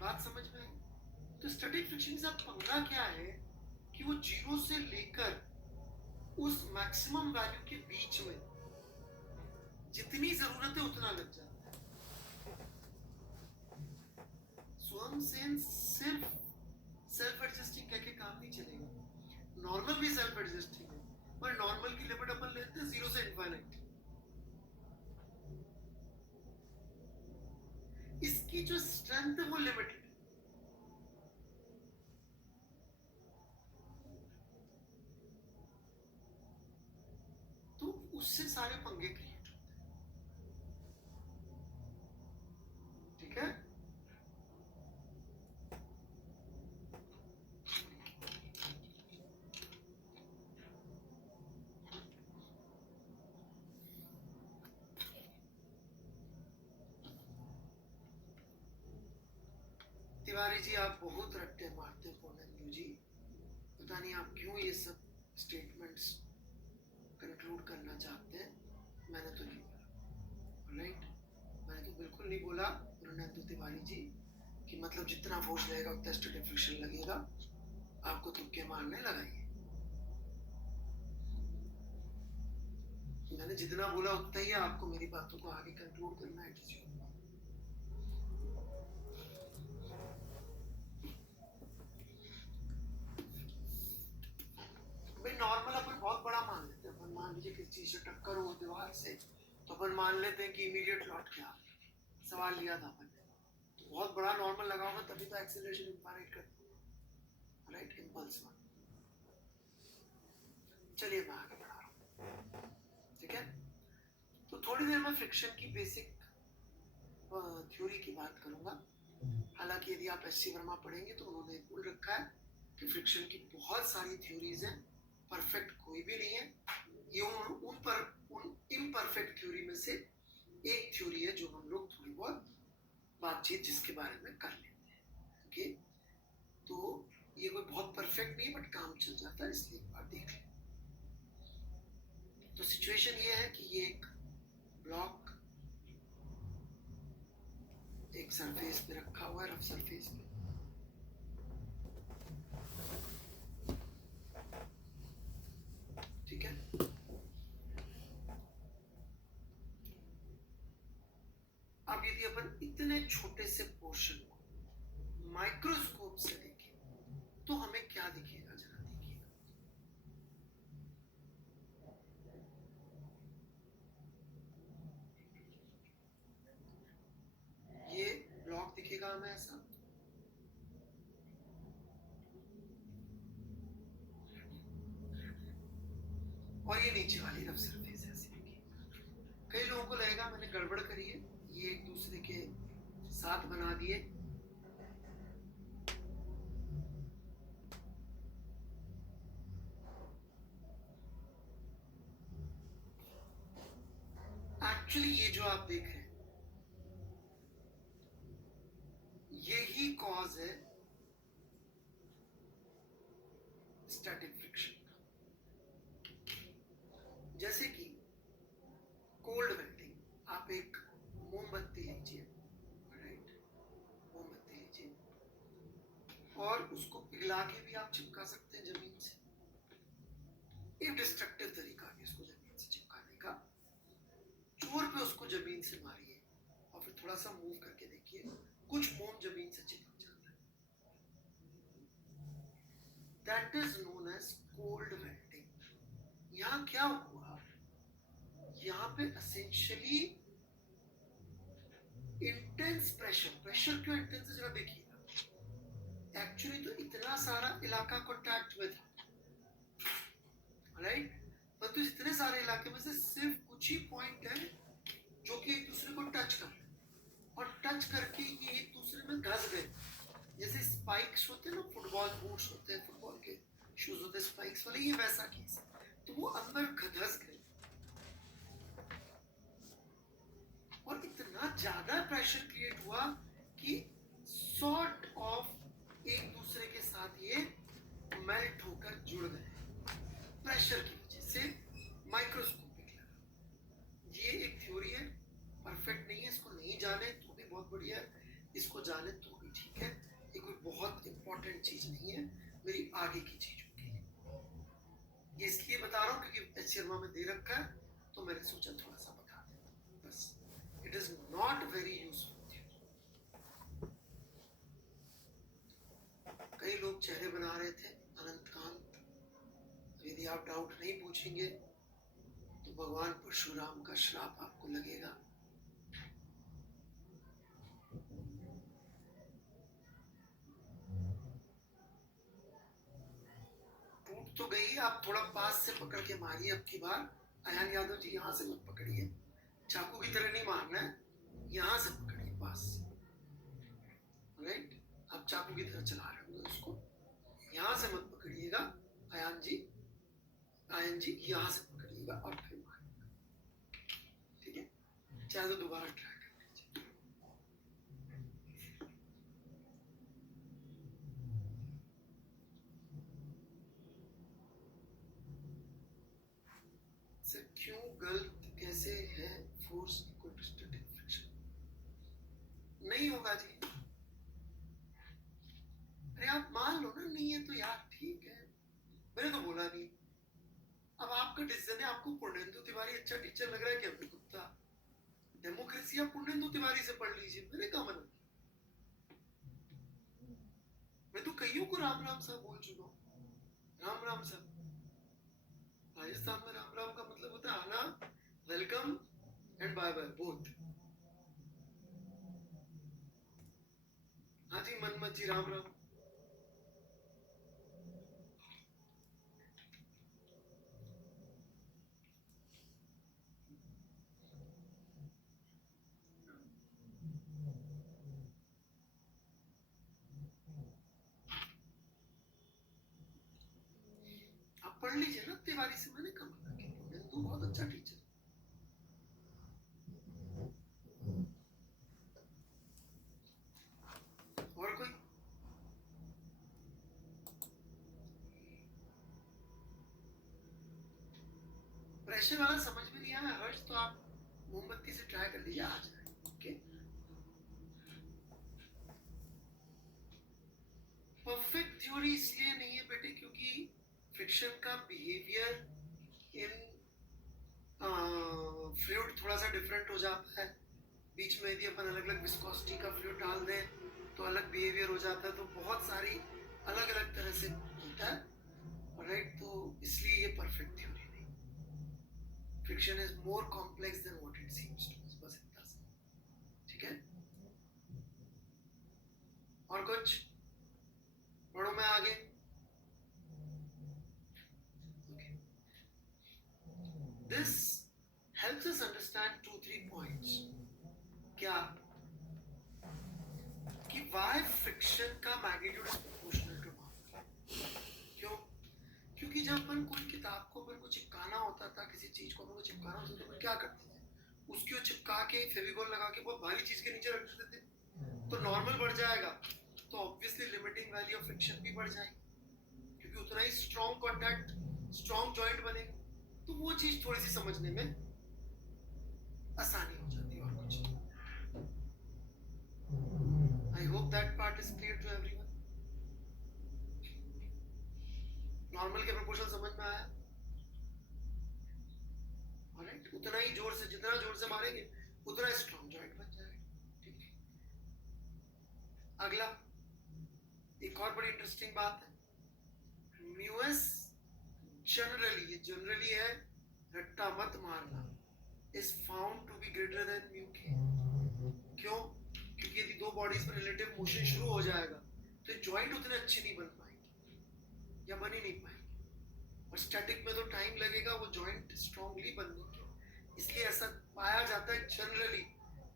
बात समझ में आई? तो स्टैटिक फ्रिक्शन के साथ पंगा क्या है कि वो 0 से लेकर उस मैक्सिमम वैल्यू के बीच में जितनी जरूरत है उतना लग जाता है। सो हम सिर्फ सेल्फ एडजस्टिंग कह के काम नहीं चलेगा, नॉर्मल भी सेल्फ एडजस्टिंग है, पर नॉर्मल की लिमिट अपन लेते हैं 0 से इनफाइनाइट। इसकी जो स्ट्रेंथ है वो लिमिटेड, तो उससे सारे पंगे क्रिएट होते हैं, ठीक है। तिवारी जी आप बहुत रट्टे मारते हैं पूर्णेंदु जी, पता नहीं आप क्यों ये सब स्टेटमेंट्स कंक्लूड करना चाहते हैं। मैंने तो नहीं बोला, राइट, मैंने तो बिल्कुल नहीं बोला नंदू तिवारी जी कि मतलब जितना फोर्स लगेगा उतना स्टैटिक फ्रिक्शन लगेगा, आपको तुक्के मारने लगाइए। मैंने जितना बोला उतना ही आपको मेरी बातों को आगे कंक्लूड करना है किसी को। भाई नॉर्मल अपन बहुत बड़ा मान लेते हैं, अपन मान लीजिए किसी चीज से टक्कर हो दीवार से, तो अपन मान लेते हैं कि इमीडिएट लौट के आ सवाल लिया था अपन ने, तो बहुत बड़ा नॉर्मल लगा होगा तभी तो एक्सेलरेशन इनफाइनाइट करते हैं, राइट, इम्पल्स वन। चलिए मैं आगे बढ़ा रहा हूँ, ठीक है। तो थोड़ी देर में फ्रिक्शन की बेसिक थ्योरी की बात करूंगा। हालांकि यदि आप एस सी वर्मा पढ़ेंगे तो उन्होंने बोल रखा है कि फ्रिक्शन की बहुत सारी थ्योरीज हैं, परफेक्ट कोई भी नहीं है। ये उन इम्परफेक्ट थ्योरी में से एक थ्योरी है जो हम लोग थोड़ी बहुत बातचीत जिसके बारे में कर लेते हैं, ओके। तो ये कोई बहुत परफेक्ट नहीं बट काम चल जाता है, इसलिए एक बार देख लें। तो सिचुएशन ये है कि ये एक ब्लॉक एक सरफेस पे रखा हुआ है, रफ सरफेस पे, ठीक है। अब यदि अपन इतने छोटे से पोर्शन को माइक्रोस्कोप से देखें तो हमें क्या दिखेगा, जरा देखिएगा। ये ब्लॉक दिखेगा हमें ऐसा, और ये नीचे वाली रफ सरफेस ऐसी दिखेगी। कई लोगों को लगेगा मैंने गड़बड़ करी है, ये एक दूसरे के साथ बना दिए। एक्चुअली ये जो आप देख रहे हैं यही कॉज है स्टैटिक फ्रिक्शन का। जैसे कि कोल्ड वेल्डिंग, आप एक मोमबत्ती लीजिए, राइट, मोमबत्ती लीजिए और उसको पिघला के भी आप चिपका सकते हैं जमीन से। एक डिस्ट्रक्टिव तरीका है इसको जमीन से चिपकाने का। जोर पे उसको जमीन से मारिए और फिर थोड़ा सा मूव करके देखिए, कुछ मोम जमीन से चिपक जाता है। That is known as cold welding. यहाँ क्या हुआ, यहाँ पे एसेंशियली इंटेंस प्रेशर क्यों इंटेंस है जरा देखिएगा। एक्चुअली तो इतना सारा इलाका कॉन्टैक्ट में था, राइट, परंतु इतने सारे इलाके में से सिर्फ कुछ ही पॉइंट है जो कि एक दूसरे को टच कर रहे हैं, और टच करके ये एक दूसरे में घस गए। जैसे स्पाइक्स होते हैं ना, फुटबॉल बूट्स होते हैं, फुटबॉल के शूज होते हैं स्पाइक्स वाले, ये वैसा केस। तो वो अंदर घस गए और इतना ज्यादा प्रेशर क्रिएट हुआ कि सॉर्ट ऑफ एक दूसरे के साथ ये मेल्ट होकर जुड़ गए प्रेशर की वजह से, माइक्रोस्कोपिक लेवल। ये एक थ्योरी है, परफेक्ट नहीं है, इसको नहीं जाने तो भी बहुत बढ़िया है, इसको जाने तो भी ठीक है। ये कोई बहुत इंपॉर्टेंट चीज नहीं है मेरी आगे की चीजों के लिए। ये इसलिए बता रहा हूँ क्योंकि एच शर्मा में दे रखा है तो मैंने सोचा थोड़ा सा बता दें बस। It is not very useful theory. कई लोग चेहरे बना रहे थे अनंतकांत, यदि आप डाउट नहीं पूछेंगे तो भगवान परशुराम का श्राप आपको लगेगा। टूट तो गई, आप थोड़ा पास से पकड़ के मारिए अब की बार। अयान यादव जी यहाँ से मत पकड़िए, चाकू की तरह नहीं मारना है, यहाँ से पकड़िए पास से, राइट। आप चाकू की तरह चला रहे होंगे उसको, यहाँ से मत पकड़िएगा आयन जी, आयन जी यहाँ से पकड़िएगा और फिर मारिएगा, ठीक है। चाहे तो दोबारा ट्राई कर लीजिए। सर क्यों गलत कैसे है force equal to static friction? नहीं आप मान लो ना, नहीं है तो यार ठीक है, मैंने तो बोला नहीं। अब आपका डिसीजन है। आपको पूर्णेंदु तिवारी अच्छा टीचर लग रहा है कि अभी गुप्ता? डेमोक्रेसी आप पूर्णेंदु तिवारी से पढ़ लीजिए, मैंने कहा मना। मैं तो कईयों को राम राम साहब बोल चुका हूँ। राम राम साहब, राजस्थान में राम राम का मतलब होता है आना, welcome and bye bye both. हाँ जी मनमत जी, राम राम। आप पढ़ लीजिए ना तिवारी से, मैंने कहा मना किया, तो बहुत अच्छा टीचर। और कोई? प्रेशर वाला समझ में नहीं आया हर्ष, तो आप मोमबत्ती से ट्राई कर लीजिए, आ जाए। ओके, परफेक्ट थ्योरी इसलिए नहीं है बेटे क्योंकि फ्रिक्शन का बिहेवियर इन फ्लूइड थोड़ा सा डिफरेंट हो जाता है। बीच में यदि अपन अलग अलग विस्कोसिटी का फ्लूइड डाल दें तो अलग बिहेवियर हो जाता है, तो बहुत सारी अलग अलग तरह से होता है, राइट? तो इसलिए ये परफेक्ट थ्योरी नहीं। Friction is more complex than what it seems to us, बस इतना सा, ठीक है? और कुछ पढ़ो मैं आगे। This helps us understand 2-3 points. क्या? कि why friction का magnitude is proportional to mass. क्यों? क्योंकि जब अपन कोई किताब को अपन को चिपकाना होता था, किसी चीज को अपन को चिपकाना होता था, तो अपन क्या करते थे? उसको चिपका के फेविकॉल लगा के बहुत भारी चीज के नीचे रख देते थे, तो नॉर्मल बढ़ जाएगा, तो obviously limiting value of friction भी बढ़ जाएगी, क्योंकि उतना ही स्ट्रॉन्ग कॉन्टैक्ट, स्ट्रॉन्ग जॉइंट बनेगा। तो वो चीज थोड़ी सी समझने में आसानी हो जाती है, और कुछ नहीं। I hope that part is clear to everyone. Normal के प्रोपोर्शनल समझ में आया? ऑलराइट, उतना ही जोर से, जितना जोर से मारेंगे उतना स्ट्रॉन्ग जॉइंट बन जाएगा, ठीक है? अगला एक और बड़ी इंटरेस्टिंग बात है, म्यूएस जनरली, ये जनरली है, रट्टा मत मारना, is found to be greater than mu k. क्यों? क्योंकि यदि दो बॉडीज में रिलेटिव मोशन शुरू हो जाएगा तो जॉइंट उतने अच्छे नहीं बन पाएंगे या बन ही नहीं पाएंगे, और स्टैटिक में तो टाइम लगेगा वो जॉइंट स्ट्रांगली बनने के, इसलिए ऐसा पाया जाता है generally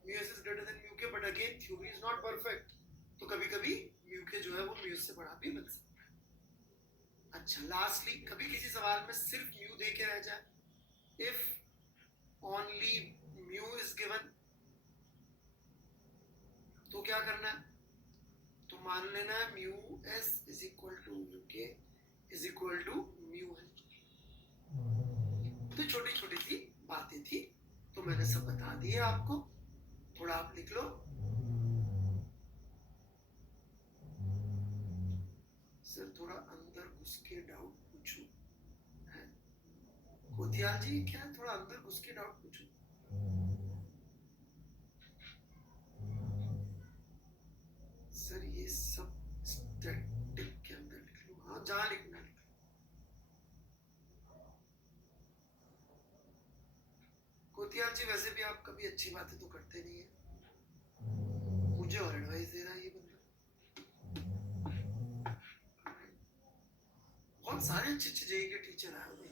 mu S is greater than mu K, but again theory is not perfect, तो कभी-कभी म्यू के जो है वो म्यूएस से बड़ा भी बन सकता है। अच्छा, लास्टली, कभी किसी सवाल में सिर्फ म्यू दे के रह जाए, if only mu is given, तो क्या करना है? तो मान लेना है mu S is equal to mu K is equal to mu N. तो छोटी छोटी सी बातें थी, तो मैंने सब बता दिए आपको, थोड़ा आप लिख लो। सर थोड़ा अंदर घुस के डाउट पूछूं? कोतियाल जी, क्या थोड़ा अंदर घुस के डाउट पूछूं? सर ये सब स्टैटिक के अंदर लिख लो, हाँ जहाँ लिखना लिख लो। कोतियाल जी वैसे भी आप कभी अच्छी बातें तो करते नहीं है, मुझे और एडवाइस दे रहा है ये बंदा। बहुत सारे अच्छे अच्छे जेई के टीचर आए हुए हैं,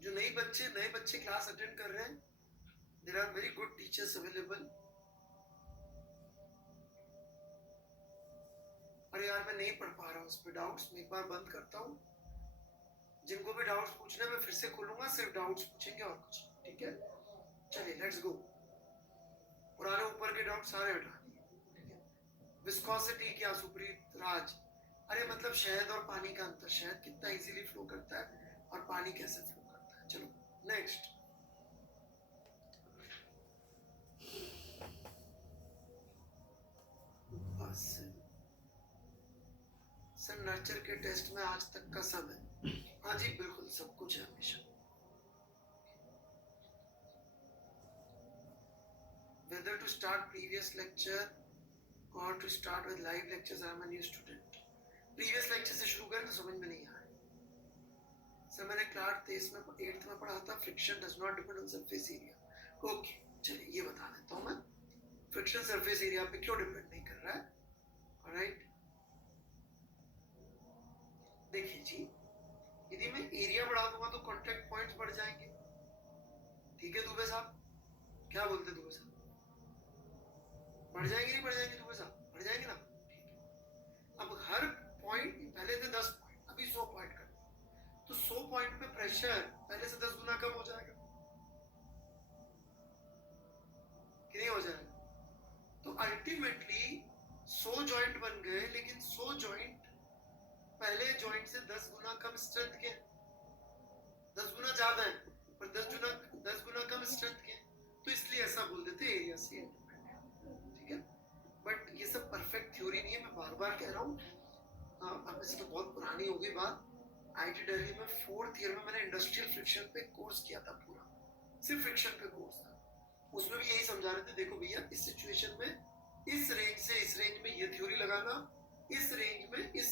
जो नए बच्चे क्लास अटेंड कर रहे हैं, there are very good teachers available. अरे यार मैं नहीं पढ़ पा रहा हूँ उस पर डाउट्स, मैं एक बार बंद करता हूँ, जिनको भी डाउट्स पूछने मैं फिर से खोलूंगा, सिर्फ डाउट्स पूछेंगे और कुछ, ठीक है? चलिए लेट्स गो। पुराने ऊपर के डाउट सारे हटा दिए, ठीक है? विस्कोसिटी क्या सुप्रीत राज? अरे मतलब शहद और पानी का अंतर, शहद कितना इजीली फ्लो करता है और पानी कैसे फ्लो करता है। चलो नेक्स्ट। हासिल। सर नर्चर के टेस्ट में आज तक का सब है। हाँ जी बिल्कुल सब कुछ है हमेशा। Whether to start previous lecture or to start with live lectures, I am a new student. Previous lecture से शुरू करें तो समझ में नहीं आया। सर मैंने क्लास 8 में पढ़ा था friction does not depend on surface area. Okay चलिए ये बता देता हूँ मैं, फ्रिक्शन सरफेस एरिया पे क्यों डिपेंड नहीं कर रहा है। ऑलराइट देखिए जी, यदि मैं एरिया बढ़ा दूंगा तो कॉन्टैक्ट पॉइंट्स बढ़ जाएंगे। ठीक है दुबे साहब, क्या बोलते दुबे साहब, बढ़ जाएंगे नहीं बढ़ जाएंगे दुबे साहब, बढ़ जाएंगे ना। अब हर पॉइंट पहले थे 10 पॉइंट, अभी 100 पॉइंट कर, तो 100 पॉइंट पे प्रेशर पहले से 10 गुना कम हो जाएगा कि नहीं हो जाएगा। तो अल्टीमेटली 100 जॉइंट बन गए, लेकिन 100 जॉइंट पहले जॉइंट से 10 गुना कम स्ट्रेंथ के, 10 गुना ज्यादा है पर 10 गुना कम स्ट्रेंथ के, तो इसलिए ऐसा बोल देते एरिया से इंडिपेंडेंट। ठीक है, बट ये सब परफेक्ट थ्योरी नहीं है, मैं बार बार कह रहा हूँ। अब वैसे तो बहुत पुरानी हो गई बात। आईटी दिल्ली में 4th ईयर में मैंने इंडस्ट्रियल फ्रिक्शन पे कोर्स किया था, पूरा सिर्फ फ्रिक्शन पे कोर्स था। उसमें भी यही समझा रहे थे, देखो भैया इस सिचुएशन में इस रेंज से इस रेंज में ये थ्योरी लगाना, इस रेंज में इस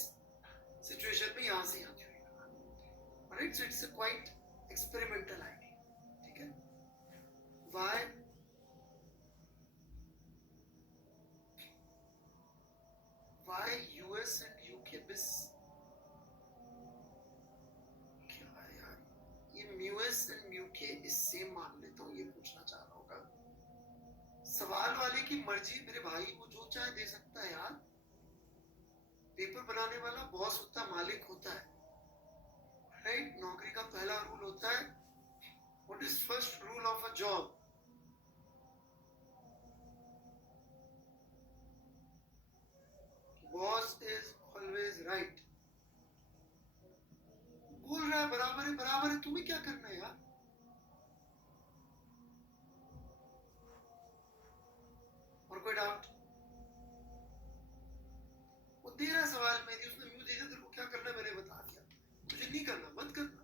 सिचुएशन में यहाँ से यहाँ थ्योरी लगाना। Right, so it's quite experimental idea. ठीक है, why US and UK bis क्या है यार, ये म्यूएस एंड म्यूके इस सेम मान लेता हूँ, ये पूछना चाह रहा होगा। सवाल वाले की मर्जी, मेरे भाई को जो चाहे दे सकता है यार। पेपर बनाने वाला बॉस होता है, मालिक होता है। राइट, नौकरी का पहला रूल होता है, what is first rule of a job? Boss is always right. बोल रहा है बराबर है, तुम्हें क्या करना है यार। और कोई डाउट? वो दे रहा सवाल में, उसने म्यू दे दिया, तेरे को क्या करना है मैंने बता दिया, तुझे नहीं करना मत करना।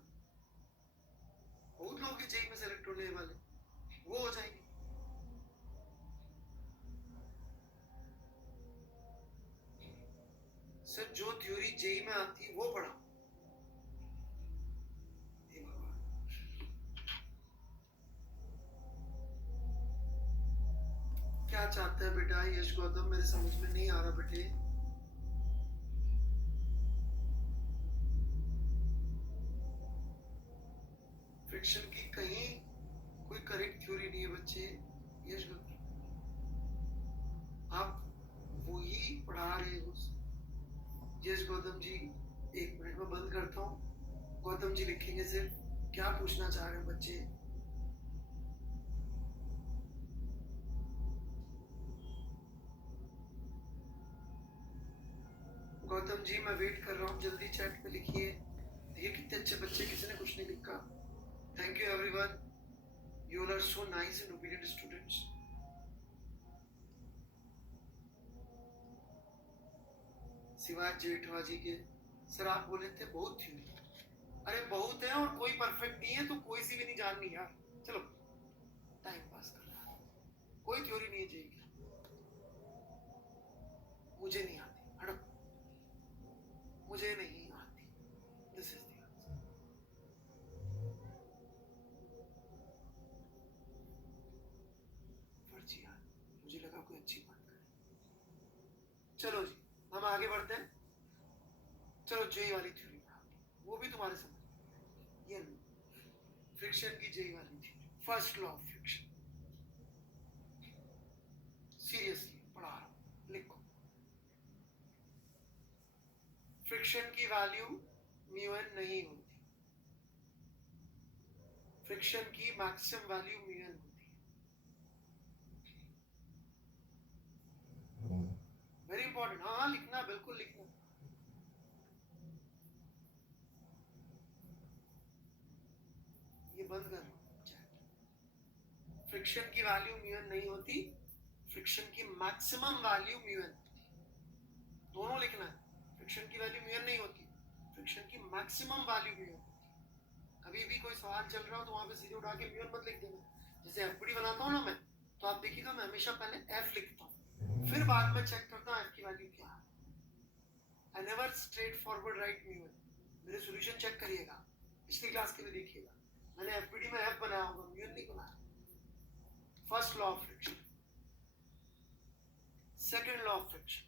बहुत लोग जेई में सेलेक्ट होने वाले वो हो जाएंगे। सर जो थ्योरी जेई में आती है वो पढ़ा। क्या चाहता है बेटा यश गौतम, मेरे समझ में नहीं आ रहा बेटे। फ्रिक्शन की कहीं कोई करेक्ट थ्योरी नहीं है बच्चे। यश गौतम आप वही पढ़ा रहे हो। यश गौतम जी 1 मिनट में बंद करता हूँ, गौतम जी लिखेंगे सिर्फ क्या पूछना चाह रहे हैं बच्चे। गौतम जी मैं वेट कर रहा हूँ, जल्दी चैट पे लिखिए। देखिए कितने अच्छे बच्चे, किसी ने कुछ नहीं लिखा। Thank you everyone, you all are so nice and obedient students. सिवाय जेठवा जी के। सर आप बोले थे बहुत थ्योरी, अरे बहुत है और कोई परफेक्ट नहीं है, तो कोई सी भी नहीं जाननी यार। चलो टाइम पास कर रहा है, कोई थ्योरी नहीं है जेई की, मुझे नहीं आती, हटो, मुझे नहीं आती। This is the answer. फर्जी यार, मुझे लगा कोई अच्छी बात करे। चलो जी हम आगे बढ़ते हैं। चलो जेई वाली थ्योरी वो भी तुम्हारे समझ में, ये फ्रिक्शन की जेई वाली theory, first law of friction. Seriously पढ़ा रहा हूं, लिखो। फ्रिक्शन की वैल्यू म्यू एन नहीं होती, फ्रिक्शन की मैक्सिमम वैल्यू म्यू एन होती है। वेरी इंपॉर्टेंट, हाँ लिखना, बिल्कुल लिखना। ये बंद कर चैट। फ्रिक्शन की वैल्यू म्यू एन नहीं होती, फ्रिक्शन की मैक्सिमम वैल्यू म्यू एन होती है। दोनों लिखना है। फ्रिक्शन की वैल्यू म्यू नहीं होती, फ्रिक्शन की मैक्सिमम वैल्यू म्यू होती है। कभी भी कोई सवाल चल रहा हो तो वहां पे सीधे उठा के म्यू मत लिख देना। जैसे एफपीडी बनाता हूँ ना मैं, तो आप देखिएगा मैं हमेशा पहले एफ लिखता हूँ, फिर बाद में चेक करता हूँ एफ की वैल्यू क्या है। I never straight forward right mu. मेरे सॉल्यूशन चेक करिएगा, पिछली क्लास के लिए देखिएगा, मैंने एफपीडी में एफ बनाया होगा, म्यू नहीं बनाया। First law of friction. Second law of friction,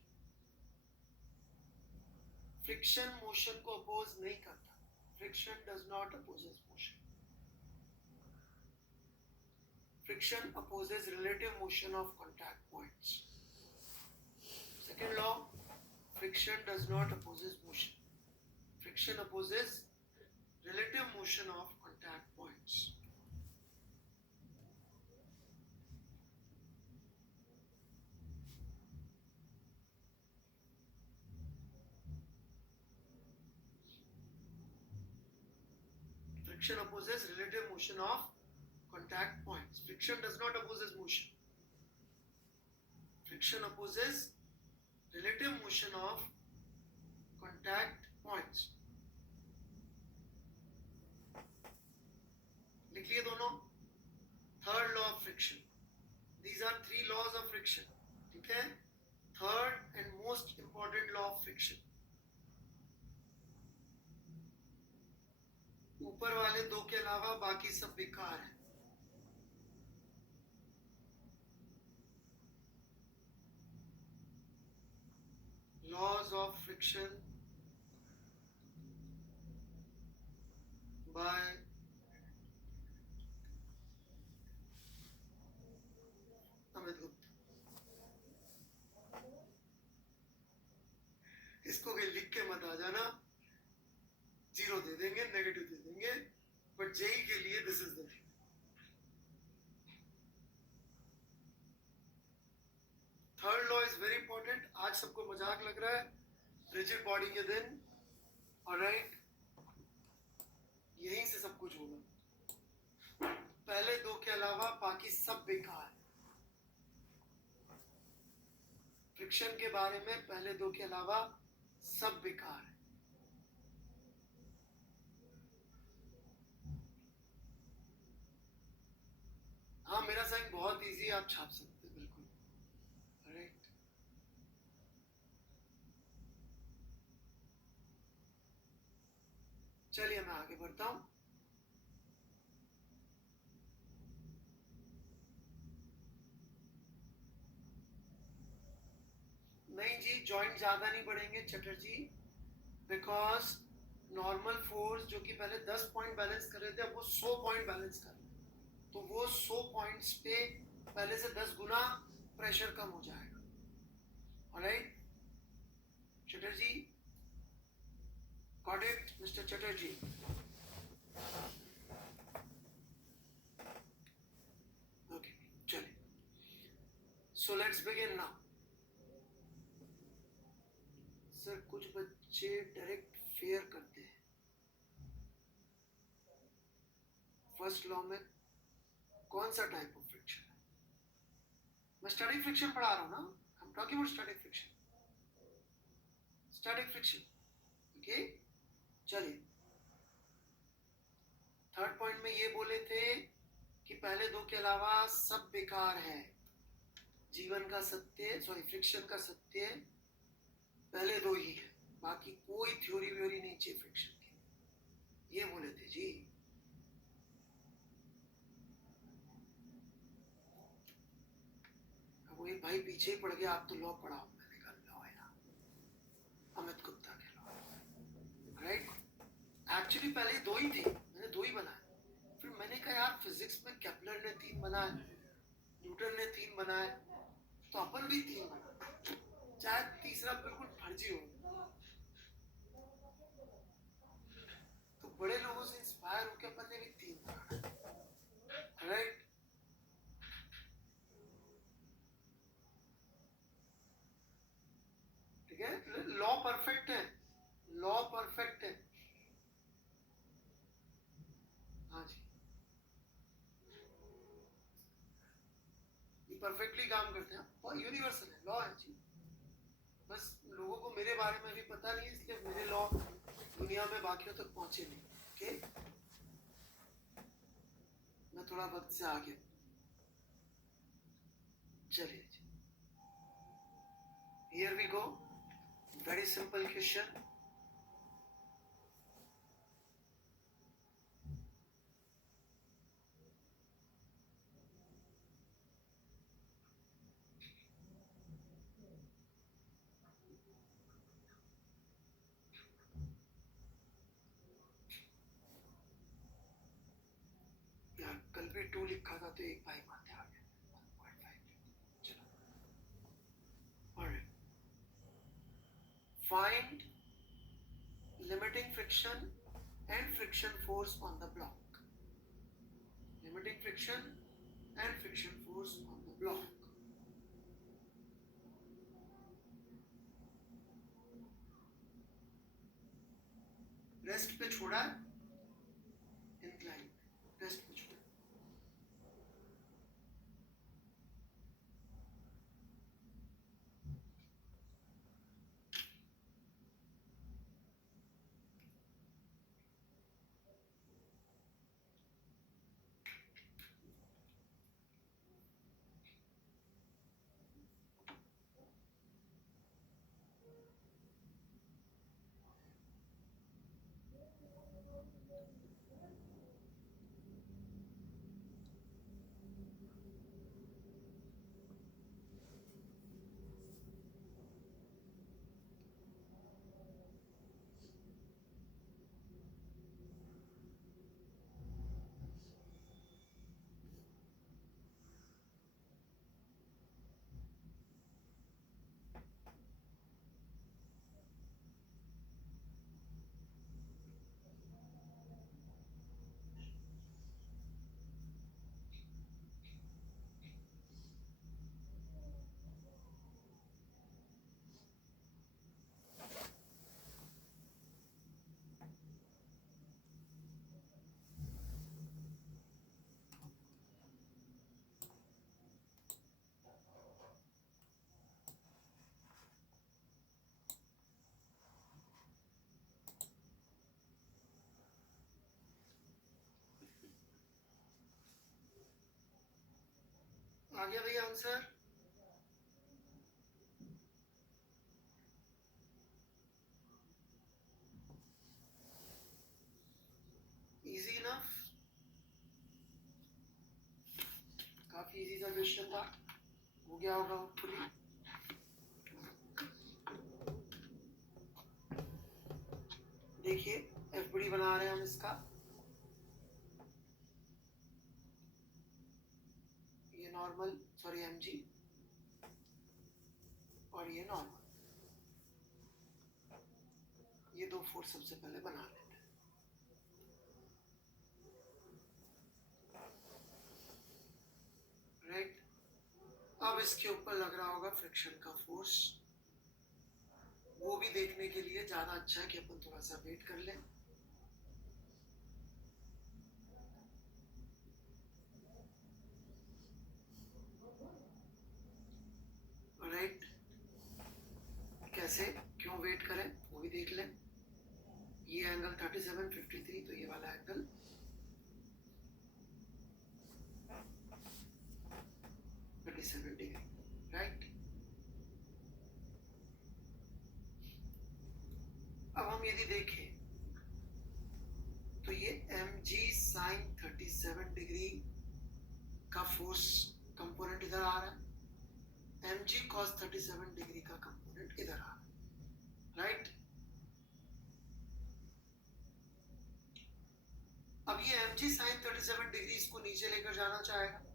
friction motion को अपोज नहीं करता। Friction does not opposes motion. Friction opposes relative motion of contact points. Second law, friction does not opposes motion. Friction opposes relative motion of contact points. Friction opposes relative motion of contact points. Friction does not opposes motion. Friction opposes relative motion of contact points. लिख लिए दोनों। Third law of friction, these are three laws of friction, ठीक है। Third and most important law of friction, ऊपर वाले दो के अलावा बाकी सब बेकार है। Laws of friction by Amit Gupta. इसको भी लिख के मत आ जाना, जीरो दे देंगे, नेगेटिव दे देंगे, बट जेई के लिए this is the thing. Third law is very important. आज सबको मजाक लग रहा है रिजिड बॉडी के दिन, ऑलराइट, यहीं से सब कुछ होगा। पहले दो के अलावा बाकी सब बेकार है। फ्रिक्शन के बारे में पहले दो के अलावा सब बेकार है। हाँ, मेरा साइन बहुत इजी है, आप छाप सकते हैं बिल्कुल, राइट। चलिए मैं आगे बढ़ता हूं। नहीं जी, जॉइंट ज्यादा नहीं बढ़ेंगे चटर्जी, बिकॉज नॉर्मल फोर्स जो कि पहले 10 पॉइंट बैलेंस कर रहे थे, अब वो 100 पॉइंट बैलेंस कर रहे हैं, तो वो 100 पॉइंट्स पे पहले से 10 गुना प्रेशर कम हो जाएगा। Alright Chatterjee, got it mister Chatterjee? Okay, चलिए, so let's begin now. Sir कुछ बच्चे डायरेक्ट फेयर करते हैं। फर्स्ट लॉ में कौन सा टाइप ऑफ फ्रिक्शन है? मैं स्टैटिक फ्रिक्शन पढ़ा रहा हूं ना, I am talking about static friction. Static friction, okay. चलिए, थर्ड पॉइंट में ये बोले थे कि पहले दो के अलावा सब बेकार है। जीवन का सत्य, सॉरी फ्रिक्शन का सत्य पहले दो ही है, बाकी कोई थ्योरी व्योरी नहीं चाहिए फ्रिक्शन की, ये बोले थे जी। अब वो एक भाई पीछे ही पड़ गया, आप तो लॉ पढ़ाओ, मैंने कहा लॉ है ना, अमित गुप्ता के लॉ, राइट। एक्चुअली पहले दो ही थे, मैंने दो ही बनाए, फिर मैंने कहा यार फिजिक्स में केपलर ने 3 बनाए, न्यूटन ने 3 बनाए, तो अपन भी 3 बनाए, चाहे तीसरा बिल्कुल फर्जी हो। तो बड़े लोगों से इंस्पायर होकर अपन ने भी 3 बनाए, राइट। ठीक है, लॉ परफेक्ट है, लॉ परफेक्ट है। हाँ जी, ये परफेक्टली काम करते हैं, और यूनिवर्सल है, लॉ है जी। बस लोगों को मेरे बारे में भी पता नहीं, इसलिए मेरे लॉ दुनिया में बाकियों तक पहुंचे नहीं. ओके, मैं थोड़ा वक्त से आगे. चलिए, here we go. Very simple question. यार कल भी 2 लिखा था तो एक भाई मारते आ गया 1.5. चलो, alright. Find limiting friction and friction force on the block. Limiting friction and friction force on the block. Rest पे छोड़ा है, इंक्लाइन रेस्ट पे छोड़ा. आ गया भैया आंसर. Easy enough. काफी इजी सा क्वेश्चन था. हो गया होगा होपफुली. देखिए एफबीडी बना रहे हैं हम इसका. ये नॉर्मल, सॉरी एमजी, और ये नॉर्मल. ये दो फोर्स सबसे पहले बना लेते हैं. राइट. अब इसके ऊपर लग रहा होगा फ्रिक्शन का फोर्स. वो भी देखने के लिए ज्यादा अच्छा है कि अपन थोड़ा सा वेट कर लें. राइट. कैसे, क्यों वेट करें वो भी देख लें. ये एंगल 3753, तो ये वाला एंगल 37 डिग्री. राइट. अब हम यदि देखें तो ये mg sin 37 डिग्री का फोर्स कंपोनेंट इधर आ रहा है. mg cos 37 डिग्री का कंपोनेंट इधर आ रहा है. राइट. अब ये mg sin 37 डिग्री इसको नीचे लेकर जाना चाहेगा.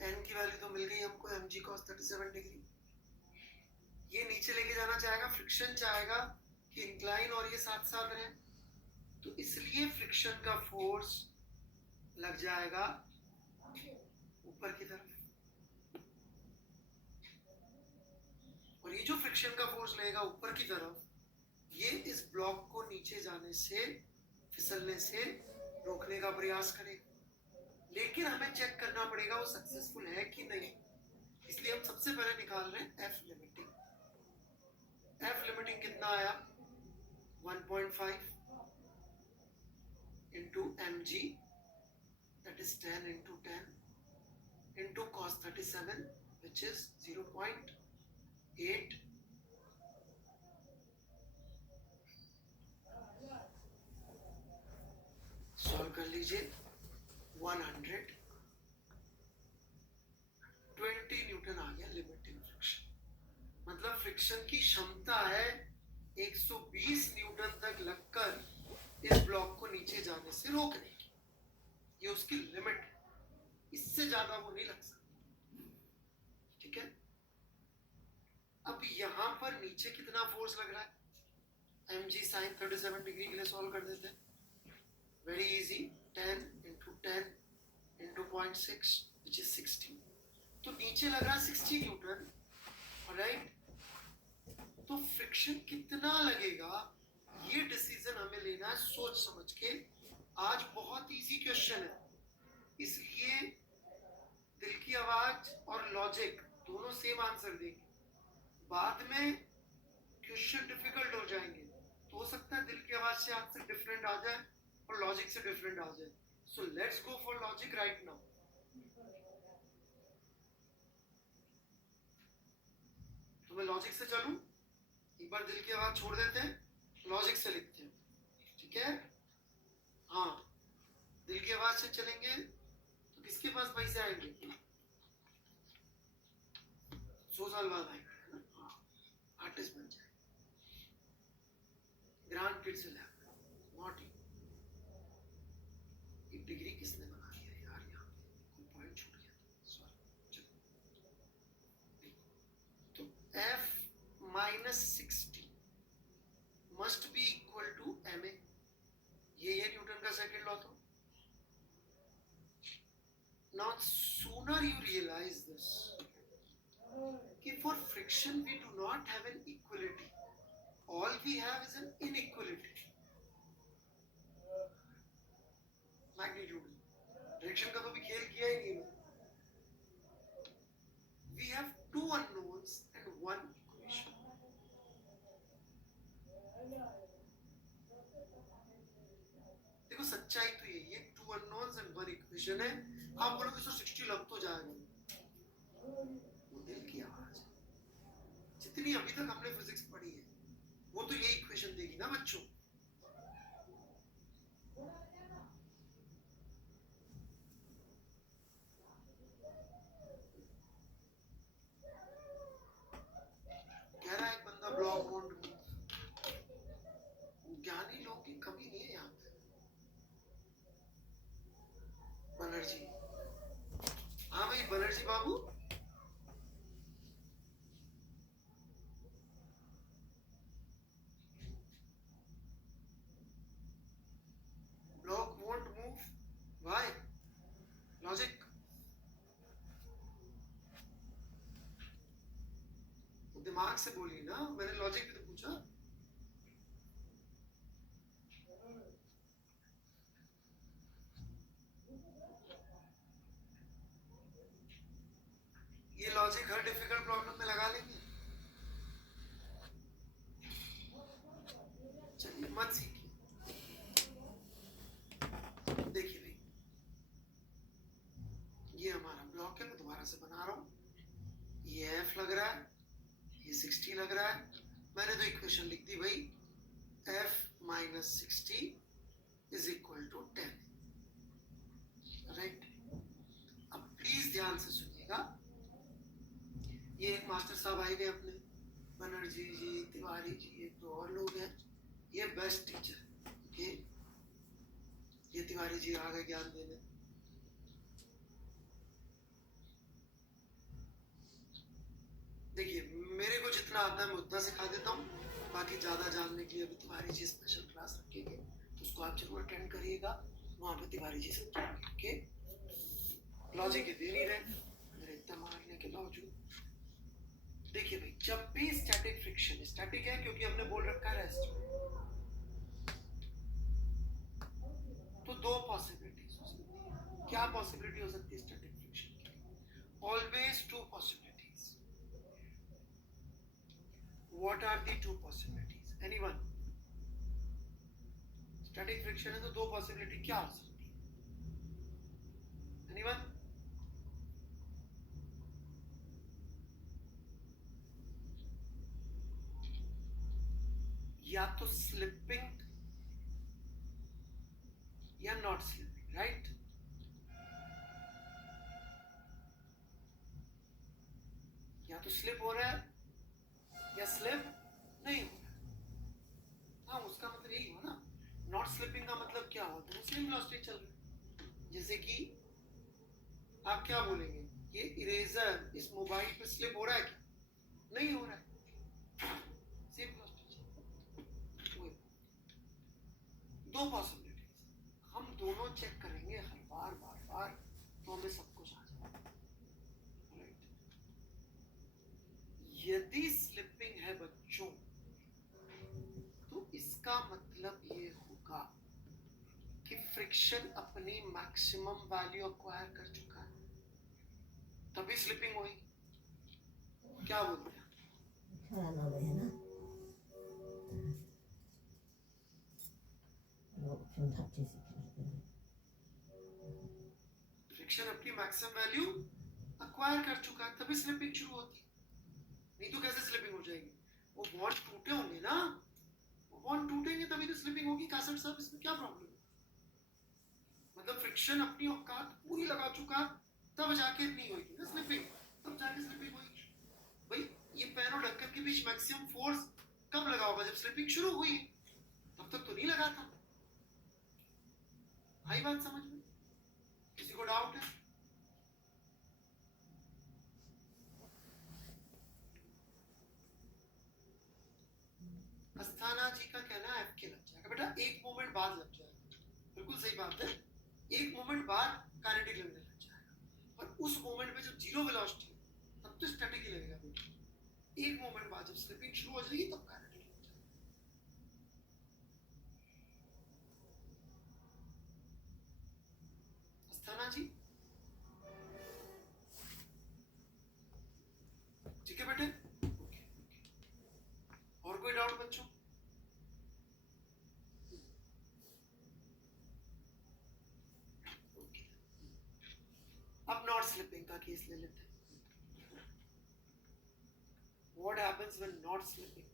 n की वैल्यू तो मिल गई हमको, mg cos 37 डिग्री. ये नीचे लेके जाना चाहेगा, फ्रिक्शन चाहेगा कि इंक्लाइन और ये साथ साथ रहे. तो इसलिए फ्रिक्शन का फोर्स लग जाएगा ऊपर की तरफ. फ्रिक्शन का फोर्स लगेगा ऊपर की तरफ, ये इस ब्लॉक को नीचे जाने से, फिसलने से रोकने का प्रयास करेगा, लेकिन हमें चेक करना पड़ेगा वो सक्सेसफुल है कि नहीं। इसलिए हम सबसे पहले निकाल रहे हैं एफ लिमिटिंग। एफ लिमिटिंग कितना आया? 1.5 into mg, that is 10 into 10 into cos 37, which is 0.8. Solve कर लीजिए। 120 न्यूटन आ गया लिमिटिंग फ्रिक्शन। मतलब फ्रिक्शन की क्षमता है 120 न्यूटन तक लगकर इस ब्लॉक को नीचे जाने से रोकने की। ये उसकी लिमिट है, इससे ज्यादा वो नहीं लग सकता। ठीक है, अब यहां पर नीचे कितना फोर्स लग रहा है? mg sin 37 डिग्री के लिए सॉल्व कर देते हैं। Very easy, 10 into 10 into 0.6 which is 60। तो नीचे लग रहा है 60 न्यूटन, राइट? तो फ्रिक्शन कितना लगेगा ये डिसीजन हमें लेना है सोच समझ के। आज बहुत इजी क्वेश्चन है, इसलिए दिल की आवाज और लॉजिक दोनों सेम आंसर देंगे। बाद में क्वेश्चन डिफिकल्ट हो जाएंगे तो हो सकता है दिल की आवाज से आंसर डिफरेंट आ जाए और लॉजिक से डिफरेंट आ जाए। So let's go for logic right now. तो मैं लॉजिक से चलूं, एक बार दिल की आवाज छोड़ देते हैं, लॉजिक से लिखते हैं। ठीक है, हाँ, दिल की आवाज से चलेंगे तो किसके पास पैसे आएंगे? 100 साल बाद आएंगे, है ना? हाँ, आर्टिस्ट बन जाए, grand kids will have, not you. ये डिग्री किसने बना दिया यार? यहाँ पे कोई पॉइंट छूट गया, सॉरी। तो f minus 60 must be equal to ma। ये न्यूटन का सेकंड लॉ। तो now sooner you realize this कि for friction we do not have an equality, all we have is an inequality। Magnitude, direction का तो भी खेल किया ही नहीं है। we have two unknowns and one equation। देखो सच्चाई तो यही है, two unknowns and one equation है। आप बोलोगे सर 60 लग तो जाएगा, वो दिल की आवाज है। जितनी अभी तक हमने फिजिक्स पढ़ी है वो तो यही इक्वेशन देगी ना बच्चों। कह रहा है एक बंदा ब्लॉक बॉन्ड, ज्ञानी लोगों की कमी नहीं है यहाँ पे। बनर्जी, हाँ भाई बनर्जी बाबू, block won't move, why? Logic. दिमाग से बोली ना, मैंने लॉजिक भी तो पूछा। ये लॉजिक हर डिफिकल्ट प्रॉब्लम में लगा लेंगे? चलिए मत सीखिए। देखिए भाई, ये हमारा ब्लॉक है, मैं दोबारा से बना रहा हूँ। ये f लग रहा है, ये 60 लग रहा है। मैंने तो इक्वेशन लिख दी भाई, f minus 60 is equal to 10, right? अब प्लीज ध्यान से सुनिएगा, ये एक मास्टर साहब आएंगे अपने, बनर्जी जी, तिवारी जी, एक दो और लोग हैं, ये बेस्ट टीचर। ओके, ये तिवारी जी आ गए ज्ञान देने। देखिए मेरे को जितना आता है मैं उतना सिखा देता हूँ, बाकी ज्यादा जानने के लिए अभी तिवारी जी स्पेशल क्लास रखेंगे तो उसको आप जरूर अटेंड करिएगा, वहां पे तिवारी जी समझाएंगे। ओके, लॉजिक ये दे नहीं रहे मेरे इतना मारने के बावजूद। देखिए भाई, जब भी स्टैटिक फ्रिक्शन स्टैटिक है क्योंकि हमने बोल रखा है रेस्ट में। तो दो पॉसिबिलिटीज हो सकती है। क्या पॉसिबिलिटी हो सकती है स्टैटिक फ्रिक्शन की? Always two possibilities. What are the two possibilities? Anyone? Static friction है तो दो पॉसिबिलिटी क्या हो सकती है? एनीवन? या तो स्लिपिंग या नॉट स्लिपिंग, राइट? या तो स्लिप हो रहा है या स्लिप नहीं हो रहा है। हाँ, उसका मतलब यही हुआ ना। नॉट स्लिपिंग का मतलब क्या हुआ? तो सेम वेलोसिटी चल रही है। जैसे कि आप क्या बोलेंगे, ये इरेजर इस मोबाइल पे स्लिप हो रहा है क्या? नहीं हो रहा है, सेम वेलोसिटी चल रही है। दो पॉसिबिलिटीज, हम दोनों चेक करेंगे हर बार बार बार, तो हमें सब कुछ आ जाएगा, राइट? यदि स्लिपिंग है बच्चों, तो इसका मतलब ये होगा कि फ्रिक्शन अपनी मैक्सिमम वैल्यू एक्वायर कर चुका है, तभी स्लिपिंग हुई। क्या बोलते हैं? ख्याल आ गया ना, लोग समझाते से करते हैं। फ्रिक्शन अपनी मैक्सिमम वैल्यू एक्वायर कर चुका है, तभी स्लिपिंग शुरू होती है। नहीं तो कैसे स्लिपिंग हो जाएगी? वो बॉन्ड टूटे होंगे ना, वो बॉन्ड टूटेंगे तभी तो स्लिपिंग होगी। कैसेट सर्विस में क्या प्रॉब्लम है? मतलब फ्रिक्शन अपनी औकात पूरी लगा चुका, तब जाके इतनी होगी ना स्लिपिंग, तब जाके स्लिपिंग होगी। भाई ये पैर और ढक्कन के बीच मैक्सिमम फोर्स कब लगा होगा? जब स्लिपिंग शुरू हुई, तब तक तो नहीं लगा था। आई बात समझ में? किसी को डाउट है? अस्थाना जी का कहना है एफ के लग जाएगा बेटा, एक मोमेंट बाद लग जाएगा। बिल्कुल सही बात है, एक मोमेंट बाद काइनेटिक लगने लग जाएगा, पर उस मोमेंट में जब जीरो वेलोसिटी तब तो स्टैटिक ही लगेगा बेटा। एक मोमेंट बाद जब स्लिपिंग शुरू हो जाएगी तब काइनेटिक लग जाएगा। अस्थाना जी ठीक है बेटे? ओके, और कोई डाउट बच्चों? ओके, अब नॉट स्लिपिंग का केस ले लेते हैं। What happens when not slipping?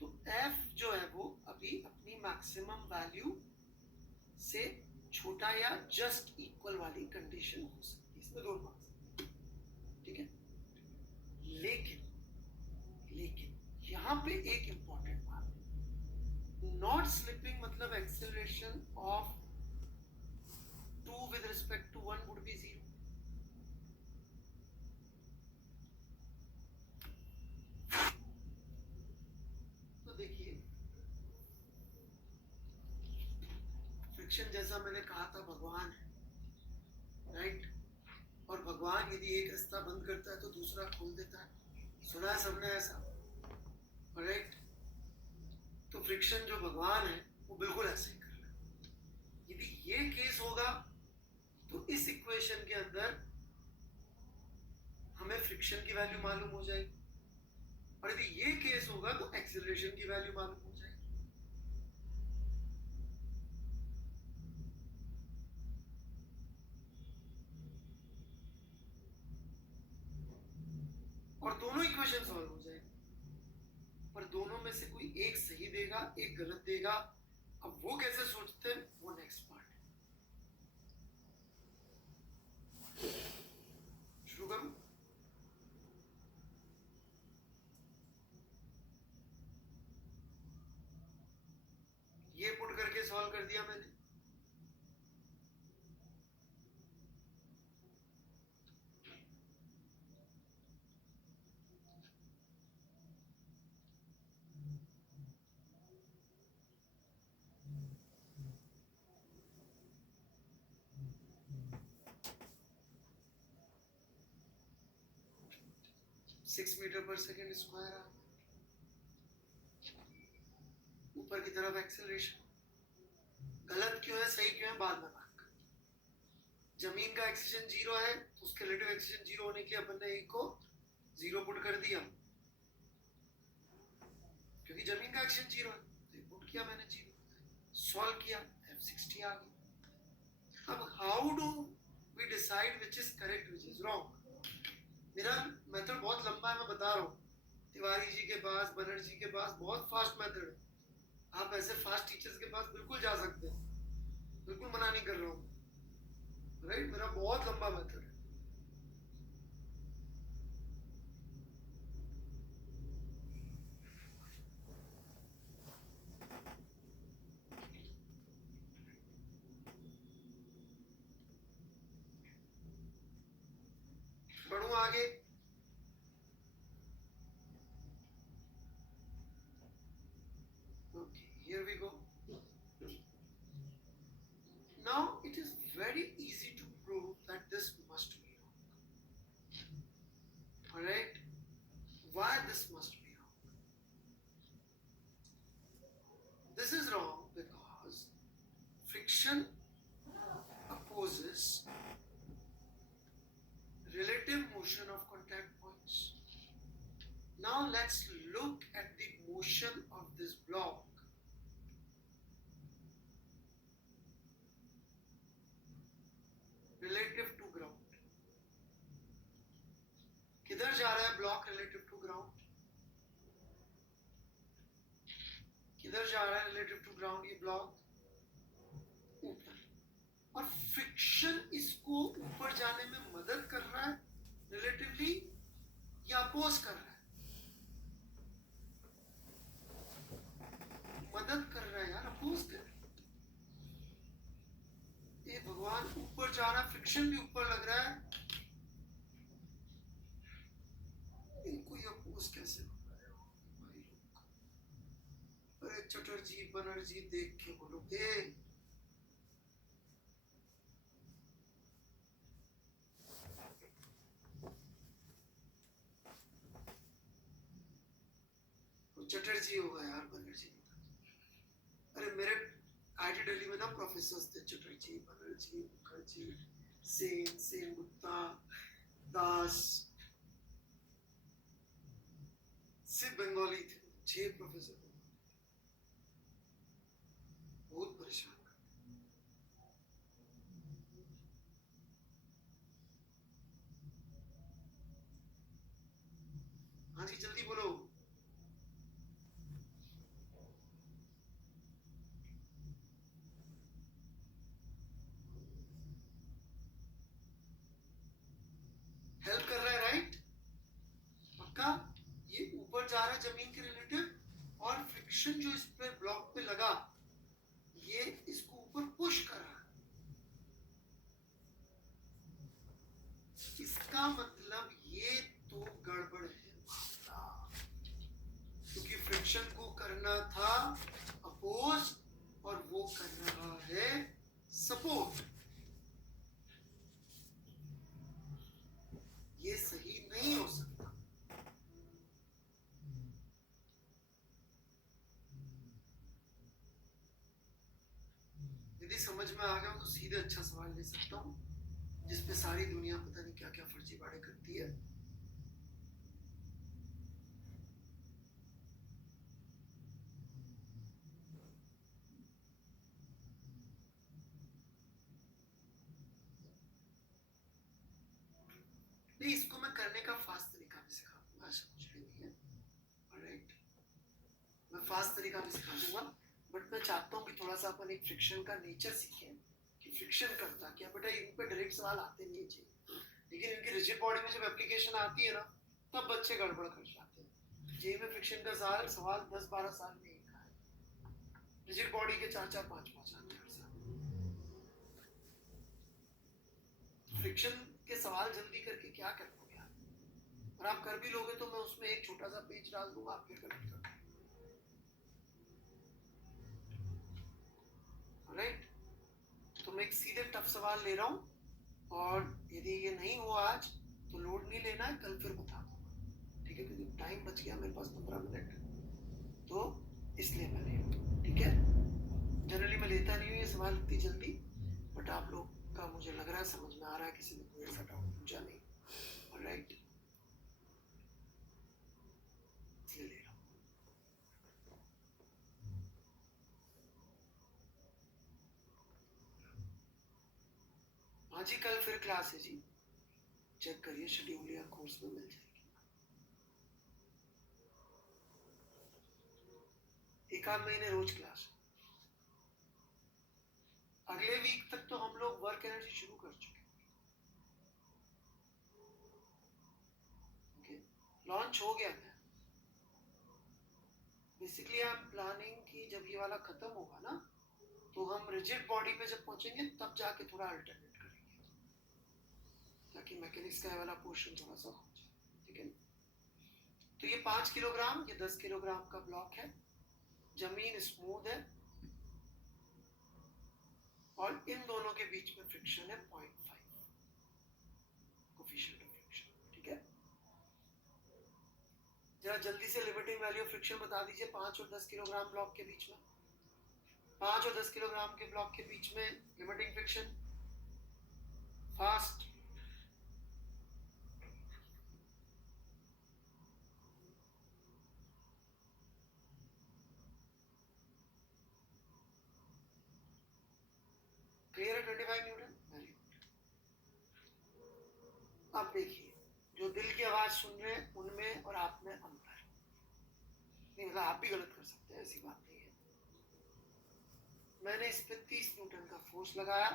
तो F जो है वो अभी अपनी मैक्सिमम वैल्यू से छोटा या जस्ट इक्वल वाली कंडीशन हो सकती है, इसमें दो मार्क्स, ठीक है? लेकिन यहां पे एक इंपॉर्टेंट बात है, नॉट स्लिपिंग मतलब acceleration of 2 with respect to 1 would be 0। तो देखिए, फ्रिक्शन जैसा मैंने कहा था भगवान है, राइट? और भगवान यदि एक रास्ता बंद करता है तो दूसरा खोल देता है, सुना है सबने ऐसा, राइट? तो फ्रिक्शन जो भगवान है वो बिल्कुल ऐसे ही कर रहा है। यदि ये केस होगा तो इस इक्वेशन के अंदर हमें फ्रिक्शन की वैल्यू मालूम हो जाएगी, और यदि ये केस होगा तो एक्सीलरेशन की वैल्यू मालूम हो जाएगी। और दोनों इक्वेशन सॉल्व हो जाएगी, पर दोनों में से कोई एक सही देगा, एक गलत देगा। अब वो कैसे सोचते हैं वो नेक्स्ट पार्ट है। शुरू करूं? ये पुट करके सॉल्व कर दिया मैंने, 6 मीटर पर सेकेंड स्क्वायर आ गया। ऊपर की तरफ एक्सेलरेशन गलत क्यों है सही क्यों है बाद में बात कर। जमीन का एक्सीजन 0 है तो उसके रिलेटिव एक्सीजन 0 होने के लिए अपन ने E को 0 पुट कर दिया, क्योंकि जमीन का एक्सीजन 0 है तो पुट किया मैंने 0, सॉल्व किया F60 आ गया। अब how do we decide which is correct which is wrong. मेरा मेथड बहुत लंबा है, मैं बता रहा हूँ। तिवारी जी के पास, बनर्जी के पास बहुत फास्ट मेथड है। आप ऐसे फास्ट टीचर्स के पास बिल्कुल जा सकते हैं, बिल्कुल मना नहीं कर रहा हूँ, राइट। मेरा बहुत लंबा मेथड है। बढ़ू आगे। Okay, here we go. Now it is very easy to prove that this must be wrong. Alright? Why this must be wrong? This is wrong because friction opposes relative motion of contact points. Now let's look at the motion of this block relative to ground. किधर जा रहा है ब्लॉक रिलेटिव टू ग्राउंड? किधर जा रहा है रिलेटिव टू ग्राउंड ये ब्लॉक? ऊपर। और फ्रिक्शन इसको ऊपर जाने में मदद कर रहा है रिलेटिवली या अपोज कर रहा है? मदद कर रहा है यार, अपोज कर। ये भगवान ऊपर जा रहा है, फ्रिक्शन भी ऊपर लग रहा है, इनको ये अपोज कैसे हो रहा है भाई लोग? अरे चटर्जी बनर्जी देख के बोलो चटर्जी होगा यार, बनर्जी। अरे मेरे आईटी दिल्ली में ना प्रोफेसर्स थे, चटर्जी, बनर्जी, मुखर्जी, सेन गुप्ता, दास, सिर्फ बंगाली थे, 6 प्रोफेसर थे। बहुत परेशान। हाँ जी जल्दी बोलो। हेल्प कर रहा है राइट? पक्का? ये ऊपर जा रहा है जमीन के रिलेटिव, और फ्रिक्शन जो इस पे ब्लॉक पे लगा ये इसको ऊपर पुश कर रहा है। इसका मतलब ये तो गड़बड़ है, क्योंकि फ्रिक्शन को करना था अपोज और वो कर रहा है सपोर्ट। ये सही नहीं हो सकता। यदि समझ में आ गया तो सीधे अच्छा सवाल ले सकता हूँ, जिसपे सारी दुनिया पता नहीं क्या क्या फर्जीवाड़े करती है। नहीं, इसको मैं करने का फास्ट तरीका भी सिखा दूंगा, ऐसा कुछ भी नहीं है। ऑलराइट, मैं फास्ट तरीका भी सिखा दूंगा, बट मैं चाहता हूँ कि थोड़ा सा अपन एक फ्रिक्शन का नेचर सीखें कि फ्रिक्शन करता क्या। बेटा इन पे डायरेक्ट सवाल आते नहीं चाहिए, लेकिन इनकी रिजिड बॉडी में जब एप्लीकेशन आती है ना तब बच्चे गड़बड़ कर जाते हैं। जेई में फ्रिक्शन का सवाल 10-12 साल में एक है, रिजिड बॉडी के 4-4 5-5 आते हैं हर साल। फ्रिक्शन के सवाल जल्दी करके क्या कर लोगे आप? और आप कर भी लोगे तो मैं उसमें एक छोटा सा पेज डाल दूंगा, आप फिर करेक्ट कर। राइट, तो मैं एक सीधे टफ सवाल ले रहा हूँ, और यदि ये नहीं हुआ आज तो लोड नहीं लेना है, कल फिर बता दूंगा। ठीक है, क्योंकि टाइम बच गया मेरे पास 15 मिनट, तो इसलिए मैं ले लूँ। ठीक है, जनरली मैं लेता नहीं हूँ ये सवाल इतनी जल्दी, बट आप लोग का मुझे लग रहा है समझ में आ रहा है, किसी ने कोई ऐसा डाउट पूछा नहीं। ऑलराइट, इसलिए ले रहा हूँ। हाँ जी, कल फिर क्लास है जी, चेक करिए शेड्यूल या कोर्स में मिल जाएगी। एक आध महीने रोज क्लास। अगले वीक तक तो हम लोग वर्क एनर्जी शुरू कर चुके हैं। लॉन्च हो गया है बेसिकली। आई एम प्लानिंग कि जब ये वाला खत्म होगा ना, तो हम रिजिड बॉडी पे जब पहुंचेंगे तब जाके थोड़ा अल्टरनेट करेंगे, ताकि मैकेनिक्स का वाला पोर्शन थोड़ा सा हो जाए। ठीक है, तो ये 5 किलोग्राम, ये 10 किलोग्राम का ब्लॉक है, जमीन स्मूथ है, और इन दोनों के बीच में फ्रिक्शन है 0.5 कोफिशिएंट ऑफ फ्रिक्शन। ठीक है, जरा जल्दी से लिमिटिंग वैल्यू ऑफ फ्रिक्शन बता दीजिए 5 और 10 किलोग्राम ब्लॉक के बीच में। 5 और 10 किलोग्राम के ब्लॉक के बीच में लिमिटिंग फ्रिक्शन, फास्ट। क्लियर है? 25 न्यूटन। Very good. अब देखिए, जो दिल की आवाज सुन रहे हैं उनमें और आप में अंतर नहीं, मतलब आप भी गलत कर सकते हैं, ऐसी बात नहीं है। मैंने इस पे 30 न्यूटन का फोर्स लगाया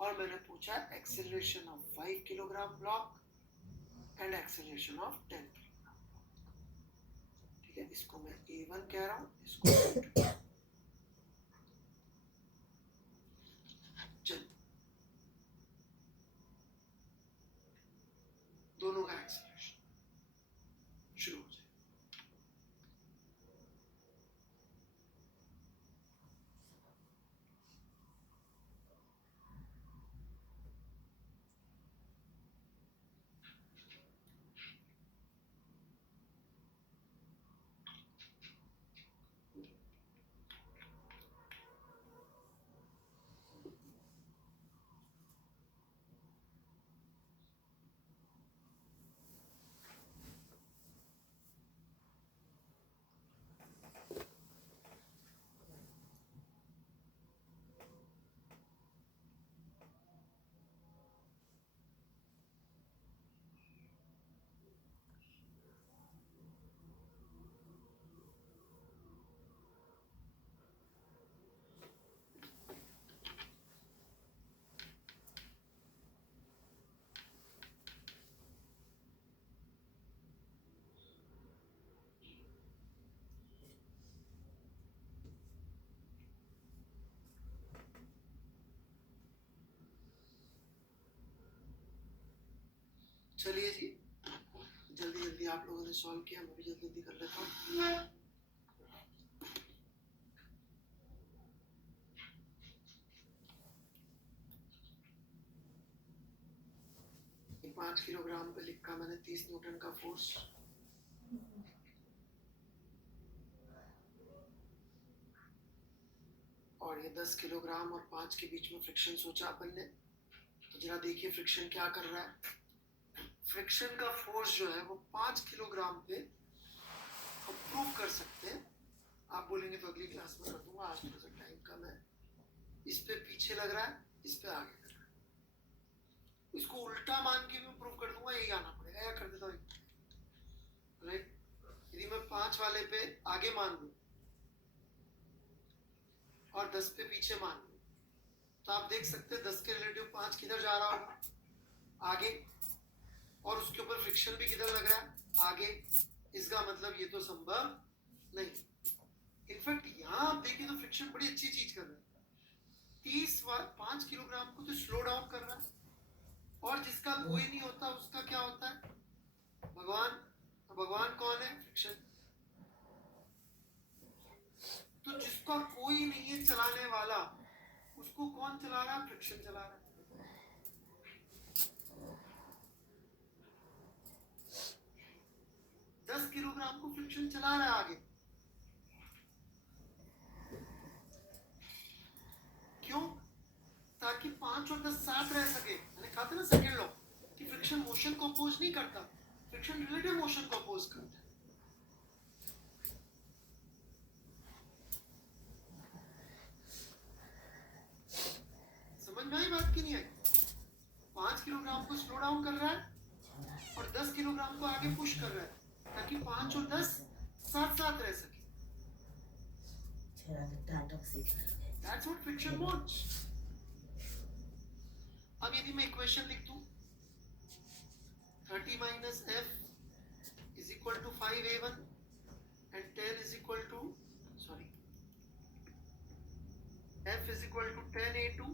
और मैंने पूछा acceleration of 5 kilogram block and acceleration of 10 kilogram block. ठीक है, इसको मैं A1 कह रहा हूं, इसको चल दोनों का एक्सेलरेशन शुरू हो जाए। चलिए जी, जल्दी जल्दी आप लोगों ने सॉल्व किया, मैं भी जल्दी जल्दी कर लेता हूँ। ये 5 किलोग्राम पे लिखा मैंने 30 न्यूटन का फोर्स, और ये 10 किलोग्राम और 5 के बीच में फ्रिक्शन सोचा अपन ने। तो जरा देखिए फ्रिक्शन क्या कर रहा है। फ्रिक्शन का फोर्स जो है वो 5 किलोग्राम पे हम प्रूव कर सकते हैं। आप बोलेंगे तो अगली क्लास में कर दूंगा, आज थोड़ा सा टाइम कम है। इस पे पीछे लग रहा है, इस पे आगे लग रहा है। इसको उल्टा मान के भी प्रूव कर दूंगा, यही आना पड़ेगा, या कर देता हूँ। राइट, यदि मैं 5 वाले पे आगे मान लूं और 10 पे पीछे मान लूं, तो आप देख सकते हैं 10 के रिलेटिव 5 किधर जा रहा होगा, आगे, और उसके ऊपर फ्रिक्शन भी किधर लग रहा है, आगे। इसका मतलब ये तो संभव नहीं। इनफैक्ट यहां आप देखिए तो फ्रिक्शन बड़ी अच्छी चीज कर रहा है। 5 किलोग्राम को तो स्लो डाउन कर रहा है, और जिसका कोई नहीं होता उसका क्या होता है, भगवान। भगवान कौन है? फ्रिक्शन। तो जिसका कोई नहीं है चलाने वाला, उसको कौन चला रहा है? फ्रिक्शन चला रहा है। चला रहा है आगे। क्यों? ताकि 5 और 10 साथ रह सके। मैंने कहा था ना सेकंड लॉ कि फ्रिक्शन मोशन को अपोज नहीं करता, फ्रिक्शन रिलेटिव मोशन को अपोज करता है। समझ में आई बात की नहीं आई? 5 किलोग्राम को स्लो डाउन कर रहा है और 10 किलोग्राम को आगे पुश कर रहा है ताकि 5 और 10 साथ साथ रह सके। That's what friction wants. अब यदि मैं इक्वेशन लिख दूं 30 minus f is equal to 5a1 and 10 is equal to f is equal to 10a2,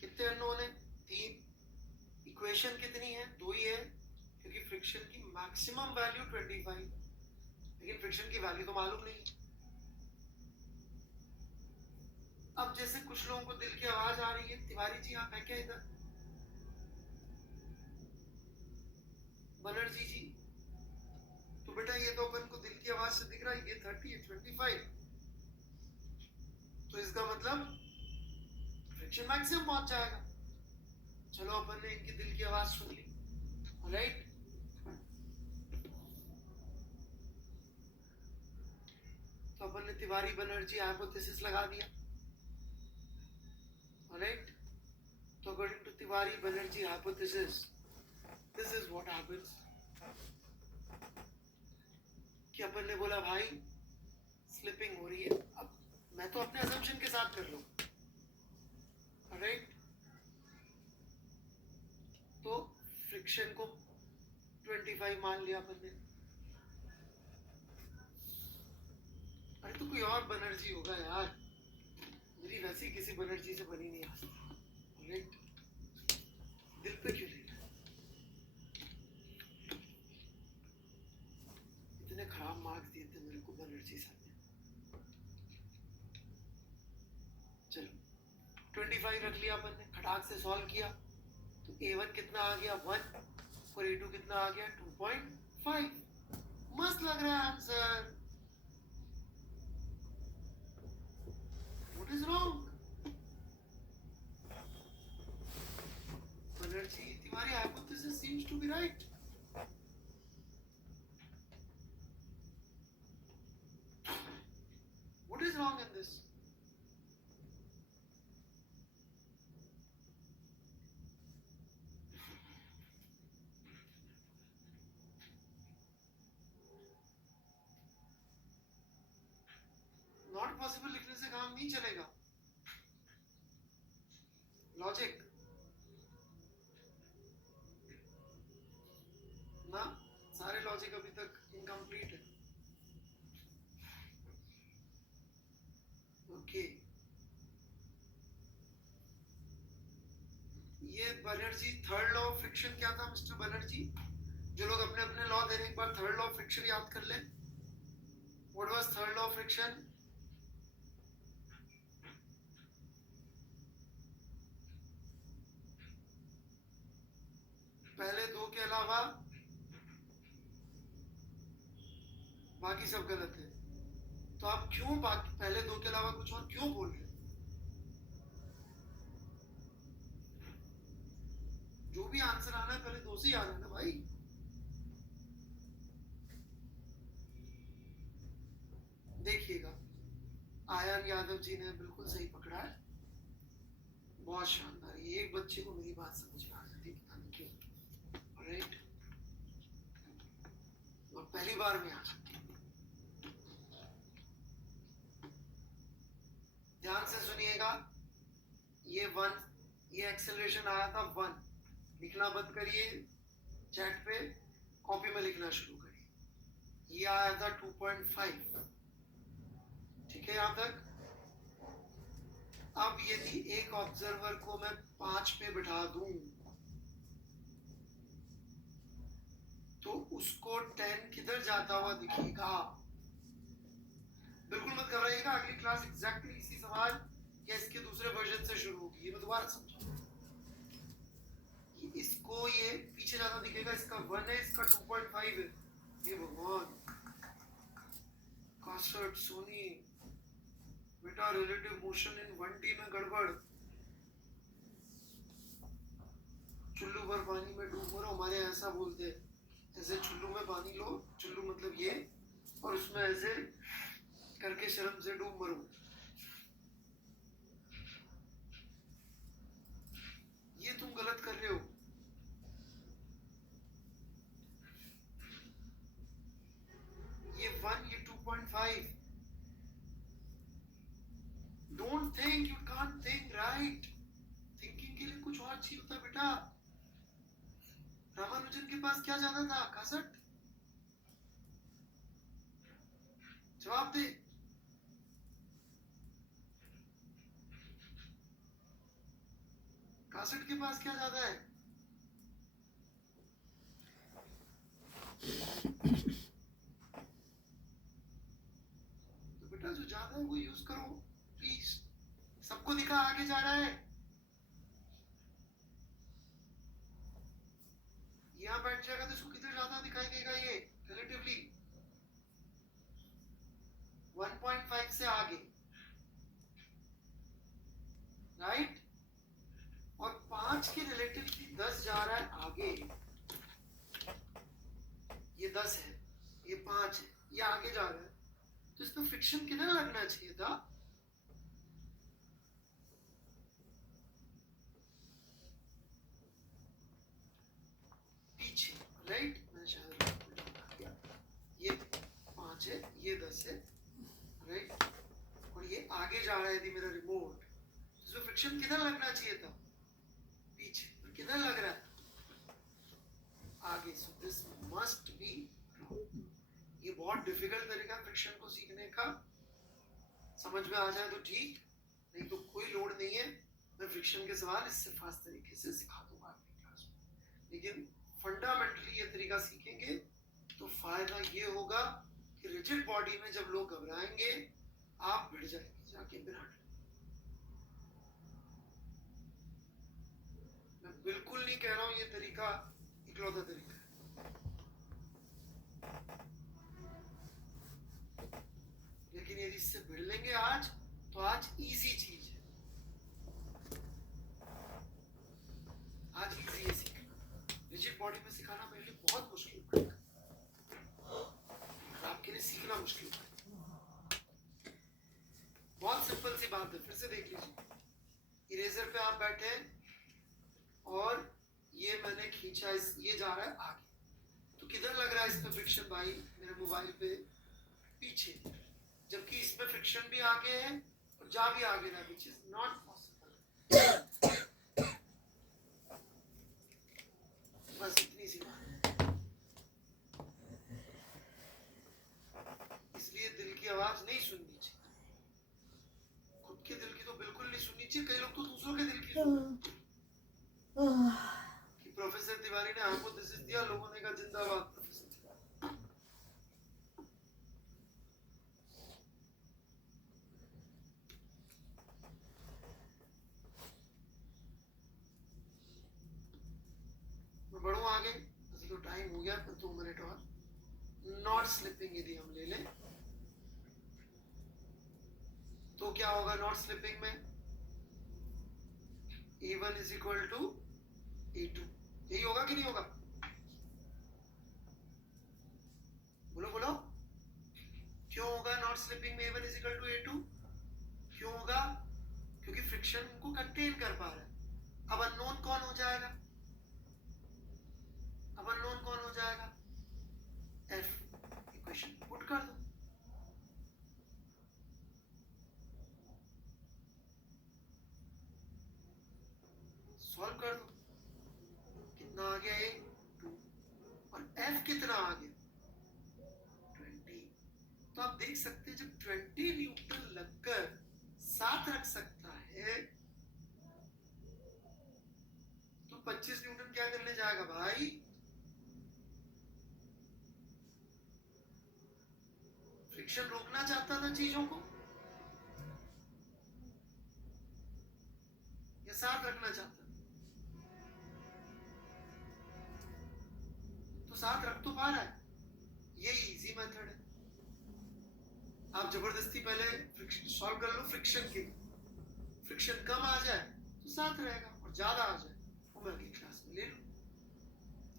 कितने अननोन है? 3। इक्वेशन कितनी है? 2 ही है, क्योंकि फ्रिक्शन की मैक्सिमम वैल्यू 25, लेकिन फ्रिक्शन की वैल्यू तो मालूम नहीं। अब जैसे कुछ लोगों को दिल की आवाज आ रही है, तिवारी जी आप है क्या इधर? बनर्जी जी, तो बेटा ये तो अपन को दिल की आवाज से दिख रहा है, ये 30 है 25, तो इसका मतलब फ्रिक्शन मैक्सिमम पहुंच जाएगा। चलो अपन ने इनकी दिल की आवाज सुन ली, राइट? तो अपन ने तिवारी बनर्जी हाइपोथेसिस लगा दिया, राइट? तो according to Tiwari Banerjee hypothesis, this is what happens कि अपन ने बोला भाई स्लिपिंग हो रही है। अब मैं तो अपने अजम्पशन के साथ कर लूं, राइट? तो फ्रिक्शन को 25 मान लिया अपन ने। अरे तो कोई और बनर्जी होगा यार, मेरी वैसी किसी बनर्जी से बनी नहीं आज, राइट? दिल पे क्यों लेना? इतने खराब मार्क्स दिए थे मेरे को बनर्जी साहब ने। चलो 25 रख लिया अपन ने, खटाक से सॉल्व किया तो a1 कितना आ गया 1 और a2 कितना आ गया 2.5। मस्त लग रहा है answer. What is wrong? Banerjee, Tiwari hypothesis seems to be right. What is wrong in this? Not possible लिखने से काम नहीं चलेगा। लॉजिक ना, सारे लॉजिक अभी तक इनकम्प्लीट है। ओके, ये Banerjee third law of friction क्या था मिस्टर बनर्जी? जो लोग अपने अपने लॉ दे रहे हैं, एक बार थर्ड लॉ ऑफ फ्रिक्शन याद कर लें। What was third law of friction? पहले दो के अलावा बाकी सब गलत है। तो आप क्यों बाकी पहले दो के अलावा कुछ और क्यों बोल रहे हैं? जो भी आंसर आना है पहले दो से ही आना है ना भाई। देखिएगा, आयन यादव जी ने बिल्कुल सही पकड़ा है, बहुत शानदार। एक बच्चे को मेरी बात समझ में आ जाती, पता नहीं क्यों, राइट? और पहली बार में आ जाती। ध्यान से सुनिएगा, ये 1, ये एक्सेलरेशन आया था 1, लिखना बंद करिए, चैट पे कॉपी में लिखना शुरू करिए। ये आया था 2.5, ठीक है यहाँ तक? अब यदि एक ऑब्जर्वर को मैं 5 पे बिठा दूं तो उसको 10 किधर जाता हुआ दिखेगा? बिल्कुल मत घबराइएगा, अगली क्लास एग्जैक्टली इसी सवाल या इसके दूसरे वर्जन से शुरू होगी। ये मैं दोबारा समझाऊंगा। इसको ये पीछे जाता दिखेगा, इसका 1 है, इसका 2.5 है, हे भगवान, कासट सोनी, बेटा रिलेटिव मोशन इन 1D में गड़बड़, चुल्लू भर पानी में डूब मरो, हमारे ऐसा बोलते हैं, ऐसे चुल्लू में पानी लो, चुल्लू मतलब ये, और उसमें ऐसे करके शर्म से डूब मरो। ये तुम गलत कर रहे हो। ये 1, ये 2.5। Don't think, you can't think right. Thinking के लिए कुछ और चाहिए होता है बेटा। रामानुजन के पास क्या जाना था? कासट। जवाब दे। कासट के पास क्या ज्यादा है? तो बेटा जो ज्यादा है वो यूज करो प्लीज। सबको दिखा आगे जा रहा है। यहाँ बैठ जाएगा तो इसको किधर ज्यादा दिखाई देगा? ये रिलेटिवली 1.5 से आगे, राइट? और 5 के रिलेटिवली 10 जा रहा है आगे। ये 10 है, ये 5 है, ये आगे जा रहा है, तो इसमें फ्रिक्शन कितना लगना चाहिए था? पीछे, राइट? मैंने शायद उल्टा बता दिया। ये 5 है, ये 10 है, राइट? और ये आगे जा रहा है, यदि मेरा रिमोट, इसमें फ्रिक्शन कितना लगना चाहिए था? पीछे। और कितना लग रहा है? आगे। So this must be. ये बहुत डिफिकल्ट तरीका फ्रिक्शन को सीखने का। समझ में आ जाए तो ठीक, नहीं तो कोई लोड नहीं है। मैं फ्रिक्शन के सवाल इससे फास्ट तरीके से सिखा दूंगा अपनी क्लास में। लेकिन फंडामेंटली ये तरीका सीखेंगे तो फायदा ये होगा कि रिजिड बॉडी में जब लोग घबराएंगे, आप भिड़ जाएंगे जाके बिना डरे। मैं बिल्कुल नहीं कह रहा हूं ये तरीका इकलौता तरीका है। लेकिन यदि इससे भिड़ लेंगे आज, तो आज इजी चीज है। आज इजी है सीखना। रिजिड बॉडी में सिखाना मेरे लिए बहुत मुश्किल पड़ेगा, आपके लिए सीखना मुश्किल पड़ेगा। बहुत सिंपल सी बात है, फिर से देख लीजिए। इरेजर पे आप बैठे और ये मैंने खींचा, ये जा रहा है आगे, तो किधर लग रहा है इसमें फ्रिक्शन भाई? मेरे मोबाइल पे पीछे, जबकि इसमें फ्रिक्शन भी आगे है और जा भी आगे रहा है, विच इज नॉट पॉसिबल। बस इतनी सी बात। इसलिए दिल की आवाज नहीं सुननी चाहिए, खुद के दिल की तो बिल्कुल नहीं सुननी चाहिए। कई लोग तो दूसरों के दिल की सुनते कि प्रोफेसर तिवारी ने हाइपोथेसिस दिया, लोगों ने कहा जिंदाबाद प्रोफेसर तिवारी। मैं बढ़ूं आगे, तो टाइम हो गया, पर 2 मिनट और। नॉट स्लिपिंग यदि हम ले लें तो क्या होगा नॉट स्लिपिंग में? A1 is equal to A2। यही होगा कि नहीं होगा? बोलो बोलो, क्यों होगा नॉट स्लिपिंग में A1 is equal to A2? क्यों होगा? क्योंकि फ्रिक्शन को कंटेन कर पा रहा है। अब अननोन कौन हो जाएगा? अब अननोन कौन हो जाएगा? F। इक्वेशन पुट कर दो। सॉल्व कर दो। कितना आ गया? ये 2। और F कितना आ गया? 20। तो आप देख सकते हैं जब 20 न्यूटन लगकर साथ रख सकता है, तो 25 न्यूटन क्या करने जाएगा भाई? फ्रिक्शन रोकना चाहता था चीजों को या साथ रखना चाहता था? तो साथ रख तो पा रहा है, ये इजी मेथड है। आप जबरदस्ती पहले सॉल्व कर लो फ्रिक्शन की, फ्रिक्शन कम आ जाए तो साथ रहेगा, और ज्यादा आ जाए वो मैं अगली क्लास में ले लूँ,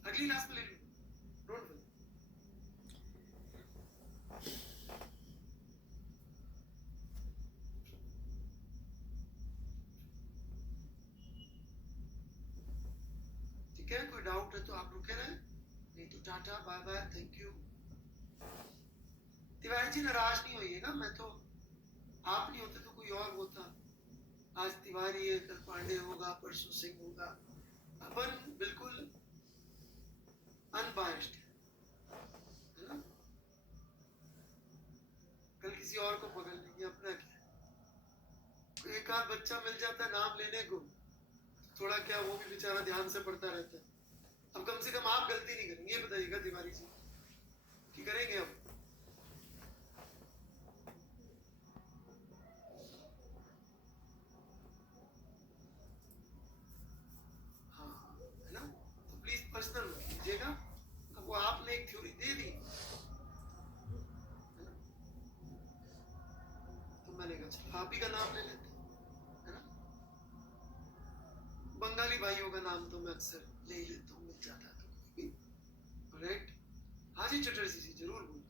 अगली क्लास में ले लूँ, डोंट वरी। ठीक है, कोई डाउट है तो आप रुके रहे, नहीं तो tata bye bye, thank you. Tiwari ji नाराज नहीं होइएगा, मैं तो, आप नहीं होते तो कोई और होता। आज तिवारी है, कल पांडे होगा, परसों सिंह होगा, अपन बिल्कुल अनबायस्ड है ना। कल किसी और को पकड़ लेंगे, अपना क्या, कोई एक आध बच्चा मिल जाता है नाम लेने को, थोड़ा क्या वो भी बेचारा ध्यान से पढ़ता रहता है। अब कम से कम आप गलती नहीं करेंगे, ये बताइएगा तिवारी जी कि करेंगे अब। हाँ है ना, तो प्लीज पर्सनल मत लीजिएगा। अब वो आपने एक थ्योरी दे दी है ना, तो मैंने कहा चलो आप ही का नाम ले लेते है ना। बंगाली भाइयों का नाम तो मैं अक्सर ले ही लेता हूँ, मिल जाता है तो कोई भी। राइट, हाँ जी चटर्जी जी जरूर बोलिए।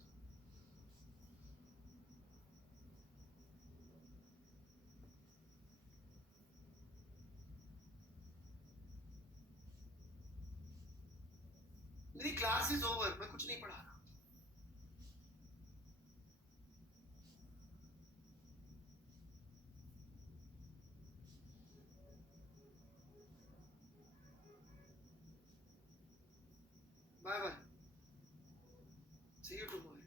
मेरी क्लास इज ओवर, मैं कुछ नहीं पढ़ा रहा। Bye bye, see you tomorrow.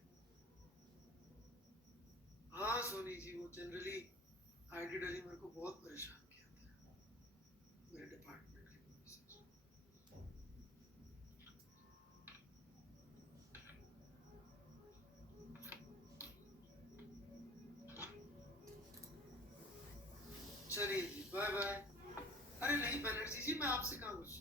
हाँ सोनी जी, वो जनरली आईडी डली मेरे को बहुत परेशान किया था, मेरे डिपार्टमेंट के ऑफिसर्स। चलिए जी बाय बाय। अरे नहीं बनर्जी जी, मैं आपसे कहाँ कुछ